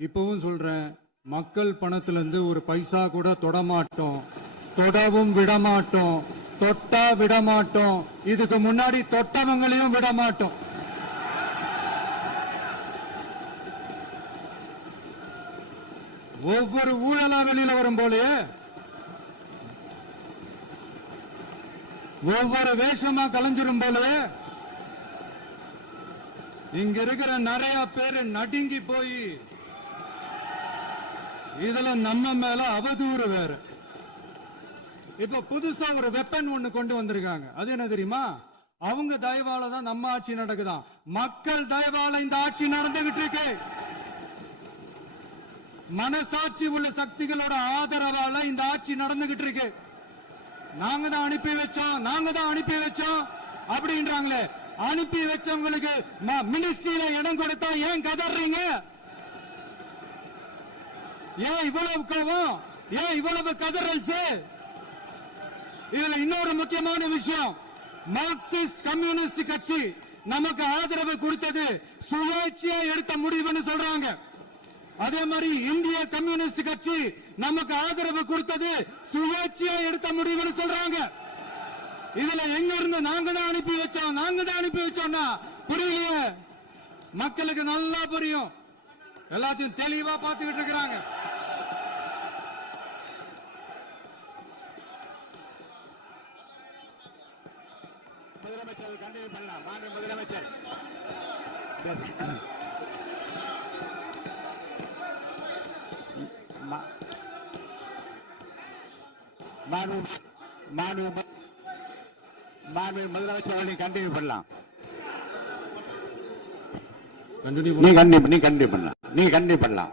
இப்பவும் சொல்றேன், மக்கள் பணத்துல இருந்து ஒரு பைசா கூட தொடமாட்டோம், தொடவும் விடமாட்டோம், தொட்டா விடமாட்டோம். இதுக்கு முன்னாடி தொட்டவங்களையும் விடமாட்டோம். ஒவ்வொரு ஊழலா வெளியில வரும் போலே, ஒவ்வொரு வேஷமா கலைஞ்சிரும் போலே இங்க இருக்கிற நிறைய பேரு நடுங்கி போய் இதுல நம்ம மேல அவதூறு வேற. இப்ப புதுசா ஒரு வெப்பன் ஒண்ணு கொண்டு வந்திருக்காங்க. அது என்ன தெரியுமா? அவங்க தயவால தான் நம்ம ஆட்சி நடக்குதாம். மக்கள் தயவால இந்த ஆட்சி நடந்துகிட்டு இருக்கு. மனசாட்சி உள்ள சக்திகளோட ஆதரவால இந்த ஆட்சி நடந்துகிட்டு இருக்கு. நாங்க தான் அனுப்பி வச்சோம் அப்படின்றாங்களே. அனுப்பி வச்சவங்களுக்கு மினிஸ்ட்ரியில இடம் கொடுத்தா ஏன் கதறீங்க? ஏன் இவ்வளவு கோவம்? ஏன் இவ்வளவு கதறல்ஸ்? இதுல இன்னொரு முக்கியமான விஷயம், மார்க்சிஸ்ட் கம்யூனிஸ்ட் கட்சி நமக்கு ஆதரவு கொடுத்தது சுயேட்சையா எடுத்த முடிவுன்னு சொல்றாங்க. அதே மாதிரி இந்திய கம்யூனிஸ்ட் கட்சி நமக்கு ஆதரவு கொடுத்தது சுயேட்சையா எடுத்த முடிவுன்னு சொல்றாங்க. இதுல எங்க இருந்து நாங்க தான் அனுப்பி வச்சோம்னா புரியலையே. மக்களுக்கு நல்லா புரியும். எல்லாத்தையும் தெளிவா பார்த்துக்கிட்டு இருக்கிறாங்க. முதலமைச்சர் கண்டினியூ பண்ணலாம். மாண்பு முதலமைச்சர் முதலமைச்சர் கண்டினியூ பண்ணலாம். நீ கண்டினியூ பண்ணலாம்.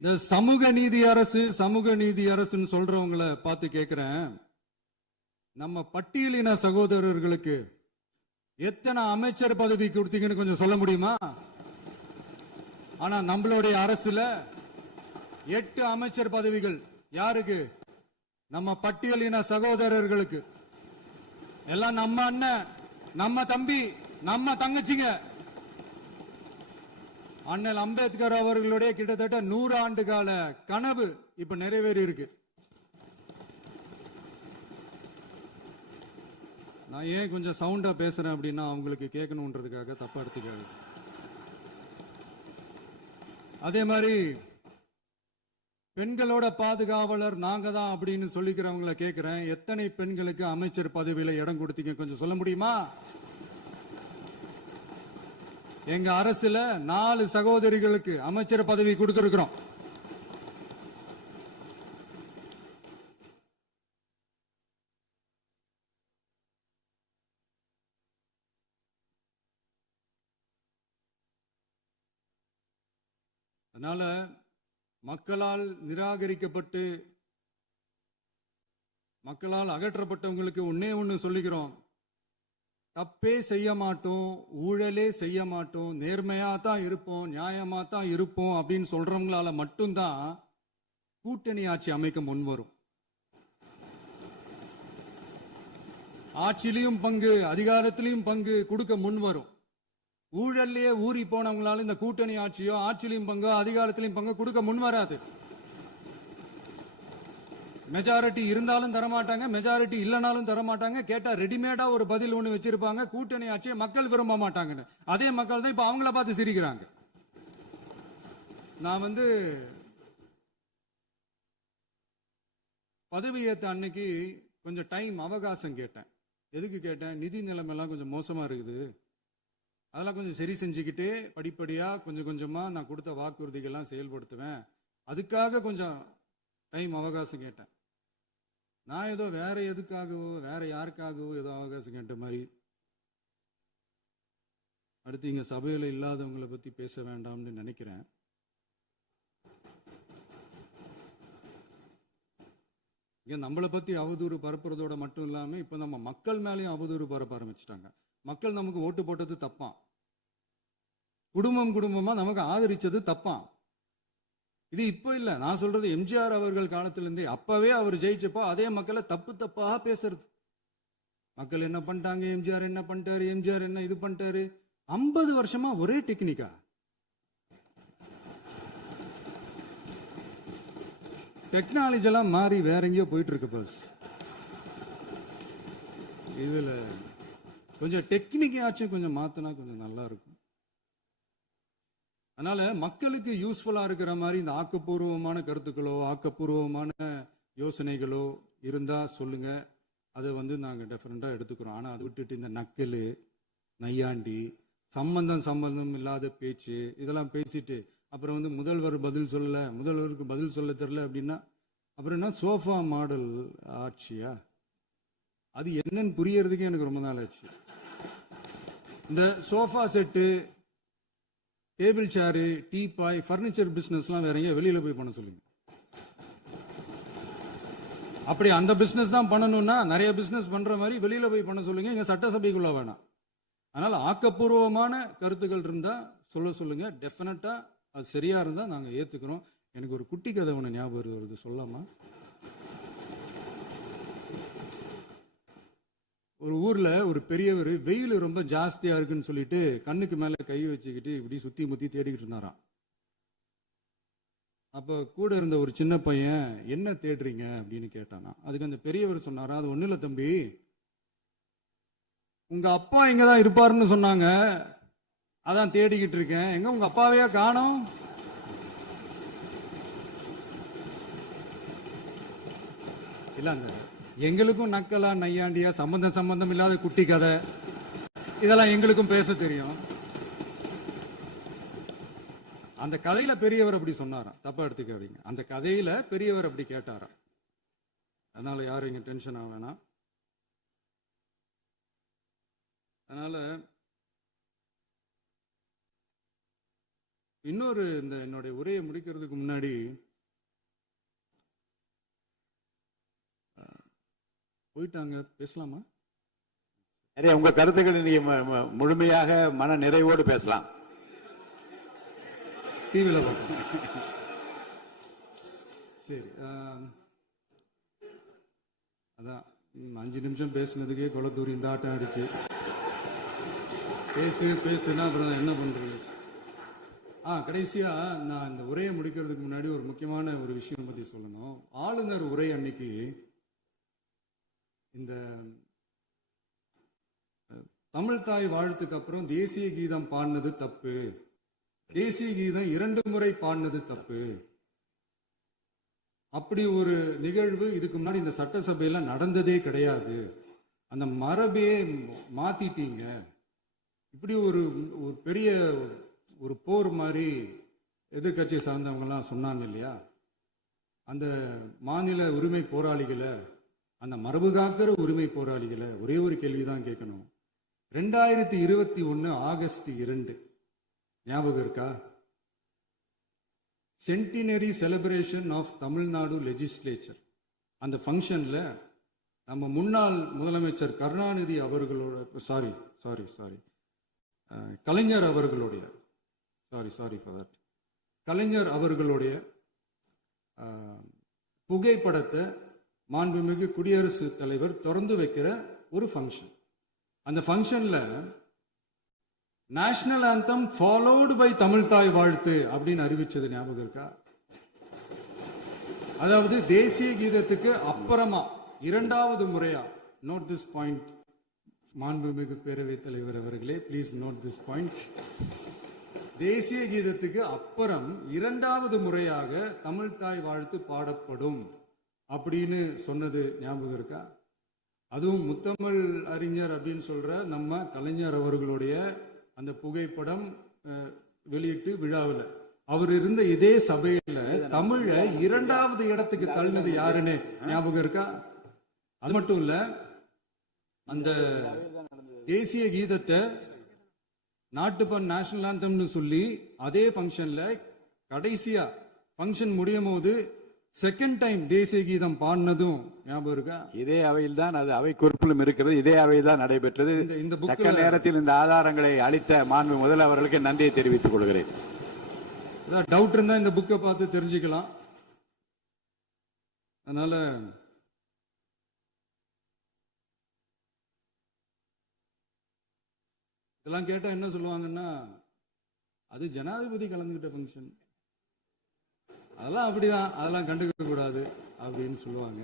இந்த சமூக நீதி அரசுன்னு சொல்றவங்களை பார்த்து கேட்கிறேன், நம்ம பட்டியலின சகோதரர்களுக்கு எத்தனை அமைச்சர் பதவி கொடுத்தீங்கன்னு கொஞ்சம் சொல்ல முடியுமா? ஆனா நம்மளுடைய அரசுல 8 அமைச்சர் பதவிகள் யாருக்கு? நம்ம பட்டியலின சகோதரர்களுக்கு. எல்லாம் நம்ம அண்ணன், நம்ம தம்பி, நம்ம தங்கச்சிங்க. அண்ணல் அம்பேத்கர் அவர்களுடைய கிட்டத்தட்ட 100 ஆண்டு கால கனவு இப்ப நிறைவேறி இருக்கு. நான் ஏன் கொஞ்சம் சவுண்டா பேசுறேன் அப்படின்னா அவங்களுக்கு கேட்கணுன்றதுக்காக தப்பா எடுத்துக்காது. அதே மாதிரி பெண்களோட பாதுகாவலர் நாங்க தான் அப்படின்னு சொல்லிக்கிறவங்களை கேட்கிறேன், எத்தனை பெண்களுக்கு அமைச்சர் பதவியில இடம் கொடுத்தீங்க கொஞ்சம் சொல்ல முடியுமா? எங்க அரசுல 4 சகோதரிகளுக்கு அமைச்சர் பதவி கொடுத்திருக்கிறோம். அதனால மக்களால் நிராகரிக்கப்பட்டு மக்களால் அகற்றப்பட்டவங்களுக்கு ஒண்ணு சொல்லிக்கிறோம், தப்பே செய்ய மாட்டோம், ஊழலே செய்ய மாட்டோம், நேர்மையா தான் இருப்போம், நியாயமா தான் இருப்போம் அப்படின்னு சொல்றவங்களால மட்டும்தான் கூட்டணி ஆட்சி அமைக்க முன்வரும். ஆட்சியிலையும் பங்கு, அதிகாரத்திலையும் பங்கு கொடுக்க முன்வரும். ஊழல்லையே ஊறி போனவங்களால இந்த கூட்டணி ஆட்சியோ ஆட்சியிலையும் பங்கு அதிகாரத்திலையும் பங்கு கொடுக்க முன்வராது. மெஜாரிட்டி இருந்தாலும் தரமாட்டாங்க, மெஜாரிட்டி இல்லைனாலும் தரமாட்டாங்க. கேட்டா ரெடிமேடா ஒரு பதில் ஒண்ணு வச்சிருப்பாங்க, கூட்டணி ஆட்சியை மக்கள் விரும்ப மாட்டாங்கன்னு. அதே மக்கள் தான் இப்ப அவங்கள பார்த்து சிரிக்கிறாங்க. நான் பதவி ஏத்த அன்னைக்கு கொஞ்சம் டைம் அவகாசம் கேட்டேன். எதுக்கு கேட்டேன்? நிதி நிலைமைலாம் கொஞ்சம் மோசமா இருக்குது, அதெல்லாம் கொஞ்சம் சரி செஞ்சுக்கிட்டே படிப்படியா கொஞ்சம் கொஞ்சமா நான் கொடுத்த வாக்குறுதிகள்லாம் செயல்படுத்துவேன், அதுக்காக கொஞ்சம் டைம் அவகாசம் கேட்டேன். நான் ஏதோ வேற எதுக்காகவோ வேற யாருக்காகவோ ஏதோ அவகாசம் கேட்ட மாதிரி. அடுத்து இங்க சபையில இல்லாதவங்களை பத்தி பேச வேண்டாம்னு நினைக்கிறேன். இங்க நம்மளை பத்தி அவதூறு பரப்புறதோட மட்டும் இல்லாம இப்ப நம்ம மக்கள் மேலேயும் அவதூறு பரப்ப ஆரம்பிச்சிட்டாங்க. மக்கள் நமக்கு ஓட்டு போட்டது தப்பான், குடும்பமா நமக்கு ஆதரிச்சது தப்பான். இது இப்ப இல்ல, நான் சொல்றது எம்ஜிஆர் அவர்கள் காலத்திலிருந்தே. அப்பவே அவர் ஜெயிச்சப்போ அதே மக்களை தப்பா பேசுறது. மக்கள் என்ன பண்ணிட்டாங்க, எம்ஜிஆர் என்ன பண்ணிட்டாரு, எம்ஜிஆர் என்ன இது பண்ணிட்டாரு. 50 வருஷமா ஒரே டெக்னிக்கா. டெக்னாலஜி எல்லாம் மாறி வேற எங்கேயோ போயிட்டு இருக்கு. பஸ் இதுல கொஞ்சம் டெக்னிக்காச்சும் கொஞ்சம் மாத்தினா கொஞ்சம் நல்லா இருக்கும். அதனால மக்களுக்கு யூஸ்ஃபுல்லா இருக்கிற மாதிரி இந்த ஆக்கப்பூர்வமான கருத்துக்களோ ஆக்கப்பூர்வமான யோசனைகளோ இருந்தா சொல்லுங்க. அதை வந்து நாங்கள் டெஃபரெண்டாக எடுத்துக்கிறோம். ஆனால் அதை விட்டுட்டு இந்த நக்கல், நையாண்டி, சம்பந்தம் இல்லாத பேச்சு இதெல்லாம் பேசிட்டு அப்புறம் வந்து முதல்வர் பதில் சொல்லல, முதல்வருக்கு பதில் சொல்ல தெரில அப்படின்னா அப்புறம் என்ன சோஃபா மாடல் ஆட்சியா? அது என்னன்னு புரியறதுக்கு எனக்கு ரொம்ப நாள் ஆச்சு. இந்த sofa set, table chair, teapoy, furniture பிசினஸ்லாம் வேற எங்கேயா வெளியில போய் பண்ண சொல்லுங்க. அப்படி அந்த பிசினஸ் தான் பண்ணணும்னா நிறைய பிசினஸ் பண்ற மாதிரி வெளியில போய் பண்ண சொல்லுங்க, இங்க சட்டசபைக்குள்ள வேணாம். அதனால ஆக்கப்பூர்வமான கருத்துக்கள் இருந்தா சொல்லுங்க. டெஃபினட்டா அது சரியா இருந்தா நாங்க ஏத்துக்கிறோம். எனக்கு ஒரு குட்டி கதை ஒன்று ஞாபகம் வருது, சொல்லாமா? ஒரு ஊர்ல ஒரு பெரியவர் வெயில் ரொம்ப ஜாஸ்தியா இருக்குன்னு சொல்லிட்டு கண்ணுக்கு மேல கை வச்சுக்கிட்டு இப்படி சுத்தி முத்தி தேடிக்கிட்டு இருந்தாராம். அப்ப கூட இருந்த ஒரு சின்ன பையன் என்ன தேடுறீங்க அப்படின்னு கேட்டானா. அதுக்கு அந்த பெரியவர் சொன்னாரா, அது ஒண்ணு இல்ல தம்பி, உங்க அப்பா இங்கதான் இருப்பாருன்னு சொன்னாங்க, அதான் தேடிக்கிட்டு இருக்கேன். எங்க உங்க அப்பாவையா காணோம்? இல்லங்க, எங்களுக்கும் நக்கலா நையாண்டியா சம்பந்தம் இல்லாத குட்டி கதை இதெல்லாம் எங்களுக்கும் பேச தெரியும். அந்த கதையில பெரியவர் அப்படி சொன்னாராம், தப்பா எடுத்துக்காதீங்க. அந்த கதையில பெரியவர் அப்படி கேட்டாராம். அதனால யாரும் இங்க டென்ஷன் ஆக வேணாம். அதனால இன்னொரு இந்த என்னுடைய உரையை முடிக்கிறதுக்கு முன்னாடி போயிட்டாங்க, பேசலாமா? நிறைய உங்க கருத்துக்களை நீங்க முழுமையாக மன நிறைவோடு பேசலாம். டிவியில பார்த்தோம். சரி, அதான் 5 நிமிஷம் பேசுனதுக்கே கொளத்தூரி இந்த ஆட்டம் ஆயிடுச்சு. பேசுனா அப்புறம் என்ன பண்றது? கடைசியா நான் இந்த உரையை முடிக்கிறதுக்கு முன்னாடி ஒரு முக்கியமான ஒரு விஷயம் பத்தி சொல்லணும். ஆளுநர் உரை அன்னைக்கு இந்த தமிழ் தாய் வாழ்த்துக்கு அப்புறம் தேசிய கீதம் பாடினது தப்பு, தேசிய கீதம் 2 முறை பாடினது தப்பு, அப்படி ஒரு நிகழ்வு இதுக்கு முன்னாடி இந்த சட்டசபையில நடந்ததே கிடையாது, அந்த மரபையே மாத்திட்டீங்க, இப்படி ஒரு பெரிய ஒரு போர் மாதிரி எதிர்கட்சி சார்ந்தவங்க எல்லாம் சொன்னாங்க இல்லையா? அந்த மாநில உரிமை போராளிகளை, அந்த மரபு காக்கிற உரிமை போராளிகளை ஒரே ஒரு கேள்விதான் கேட்கணும். 2021 ஆகஸ்ட் 2 ஞாபகம் இருக்கா? Centenary celebration of Tamil Nadu legislature. அந்த ஃபங்க்ஷன்ல நம்ம முன்னாள் முதலமைச்சர் கருணாநிதி அவர்களோட சாரி கலைஞர் அவர்களுடைய கலைஞர் அவர்களுடைய புகைப்படத்தை மாண்புமிகு குடியரசுத் தலைவர் திறந்து வைக்கிற ஒரு ஃபங்க்ஷன். அந்த ஃபங்க்ஷன்ல national anthem followed by Tamil Thai Vazhthu அப்படின்னு அறிவிச்சது ஞாபகம் இருக்கா? அதாவது தேசிய கீதத்துக்கு அப்புறமா 2வது முறையா, நோட் திஸ் பாயிண்ட் மாண்புமிகு பேரவைத் தலைவர் அவர்களே, ப்ளீஸ் நோட் திஸ் பாயிண்ட். தேசிய கீதத்துக்கு அப்புறம் 2வது முறையாக தமிழ் தாய் வாழ்த்து பாடப்படும் அப்படின்னு சொன்னது ஞாபகம் இருக்கா? அதுவும் முத்தமிழ் அறிஞர் அப்படின்னு சொல்ற நம்ம கலைஞர் அவர்களுடைய அந்த புகைப்படம் வெளியிட்டு விழாவில் அவர் இருந்த இதே சபையில தமிழ 2வது இடத்துக்கு தள்ளினது யாருன்னு ஞாபகம் இருக்கா? அது மட்டும் இல்ல, அந்த தேசிய கீதத்தை நாட்டுப்பண் நேஷனல் ஆந்தம்னு சொல்லி அதே ஃபங்க்ஷன்ல கடைசியா ஃபங்க்ஷன் முடியும் போது செகண்ட் டைம் தேசிய கீதம் பாடினதும் ஞாபகம் இருக்கா? இதே அவையில் தான், அது அவை குறிப்பிலும் இருக்கிறது, இதே அவையில் தான் நடைபெற்றது. இந்த தக்க நேரத்தில் இந்த ஆதாரங்களை அளித்த மாண்பு முதல் அவர்களுக்கு நன்றியை தெரிவித்துக் கொள்கிறேன். டவுட் இருந்தா இந்த புக்கை பார்த்து தெரிஞ்சுக்கலாம். அதனால இதெல்லாம் கேட்டா என்ன சொல்லுவாங்கன்னா, அது ஜனாதிபதி கலந்துகிட்ட ஃபங்க்ஷன், அதெல்லாம் அப்படிதான், அதெல்லாம் கண்டுக்க கூடாது அப்படின்னு சொல்லுவாங்க.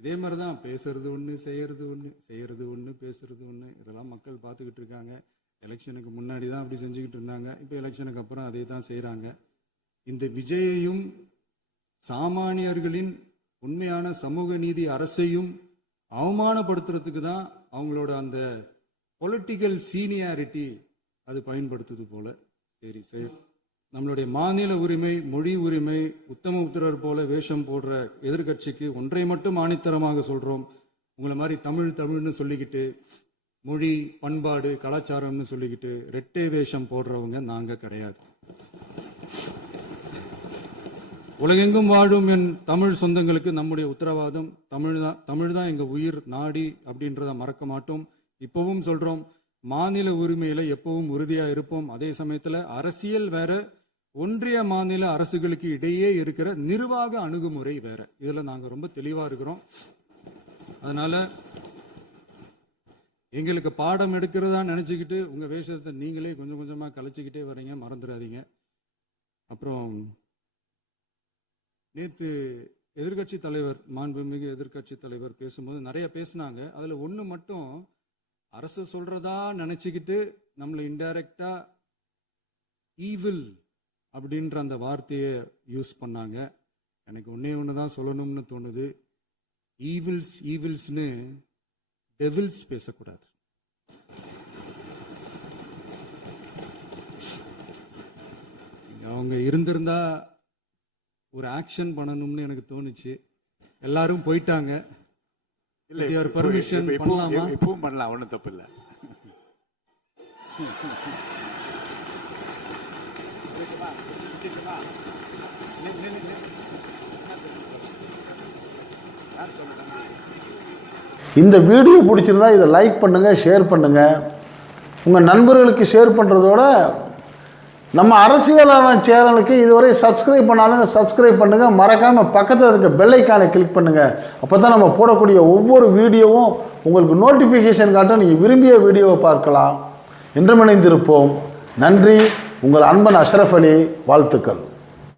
இதே மாதிரிதான் பேசுறது ஒண்ணு, செய்யறது ஒண்ணு, பேசுறது ஒண்ணு. இதெல்லாம் மக்கள் பார்த்துக்கிட்டு இருக்காங்க. எலெக்ஷனுக்கு முன்னாடி தான் அப்படி செஞ்சுக்கிட்டு இருந்தாங்க, இப்போ எலெக்ஷனுக்கு அப்புறம் அதே தான் செய்யறாங்க. இந்த விஜயையும் சாமானியர்களின் உண்மையான சமூக நீதி அரசையும் அவமானப்படுத்துறதுக்கு தான் அவங்களோட அந்த பொலிட்டிக்கல் சீனியாரிட்டி அது பயன்படுத்துது போல. சரி சரி, நம்மளுடைய மாநில உரிமை, மொழி உரிமை, உத்தமபுத்திரர் போல வேஷம் போடுற எதிர்கட்சிக்கு ஒன்றை மட்டும் ஆணித்தரமாக சொல்றோம், உங்களை மாதிரி தமிழ்னு சொல்லிக்கிட்டு, மொழி, பண்பாடு, கலாச்சாரம்னு சொல்லிக்கிட்டு ரெட்டை வேஷம் போடுறவங்க நாங்க கிடையாது. உலகெங்கும் வாழும் என் தமிழ் சொந்தங்களுக்கு நம்முடைய உத்தரவாதம் தமிழ் தான் எங்க உயிர் நாடி அப்படின்றத மறக்க மாட்டோம். இப்பவும் சொல்றோம், மாநில உரிமையில எப்பவும் உறுதியா இருப்போம். அதே சமயத்துல அரசியல் வேற, ஒன்றிய மாநில அரசுகளுக்கு இடையே இருக்கிற நிர்வாக அணுகுமுறை வேற. இதுல நாங்க ரொம்ப தெளிவா இருக்கிறோம். அதனால எங்களுக்கு பாடம் எடுக்கிறதா நினைச்சுக்கிட்டு உங்க வேஷத்தை நீங்களே கொஞ்சம் கொஞ்சமா கலைச்சிக்கிட்டே வர்றீங்க, மறந்துடாதீங்க. அப்புறம் நேற்று எதிர்கட்சி தலைவர், மாண்புமிகு எதிர்கட்சி தலைவர் பேசும்போது நிறைய பேசினாங்க. அதுல ஒண்ணு மட்டும், அரசு சொல்றதா நினைச்சுக்கிட்டு நம்மளை இன்டைரக்டா ஈவில் அப்படின்ற அந்த வார்த்தையை யூஸ் பண்ணாங்க. எனக்கு ஒன்னே ஒண்ணுதான் சொல்லணும்னு தோணுது, ஈவில்ஸ்னு டெவில்ஸ் பேசக்கூடாது. அவங்க இருந்திருந்தா ஒரு ஆக்ஷன் பண்ணணும்னு எனக்கு தோணுச்சு. எல்லாரும் போயிட்டாங்க. பர்மிஷன் பண்ணலாமா? இப்பவும் பண்ணலாம், ஒன்றும் தப்பு இல்லை. இந்த வீடியோ பிடிச்சிருந்தா இதை லைக் பண்ணுங்கள், ஷேர் பண்ணுங்கள். உங்கள் நண்பர்களுக்கு ஷேர் பண்ணுறதோட நம்ம அரசியலான சேனலுக்கு இதுவரை சப்ஸ்கிரைப் பண்ணாதவங்க சப்ஸ்கிரைப் பண்ணுங்கள். மறக்காமல் பக்கத்தில் இருக்க பெல் ஐக்கானை கிளிக் பண்ணுங்கள். அப்போ தான் நம்ம போடக்கூடிய ஒவ்வொரு வீடியோவும் உங்களுக்கு நோட்டிஃபிகேஷன் காட்டும். நீங்கள் விரும்பிய வீடியோவை பார்க்கலாம். என்றும் இணைந்திருப்போம். நன்றி. உங்கள் அன்பன் அஷ்ரஃப் அலி. வாழ்த்துக்கள்.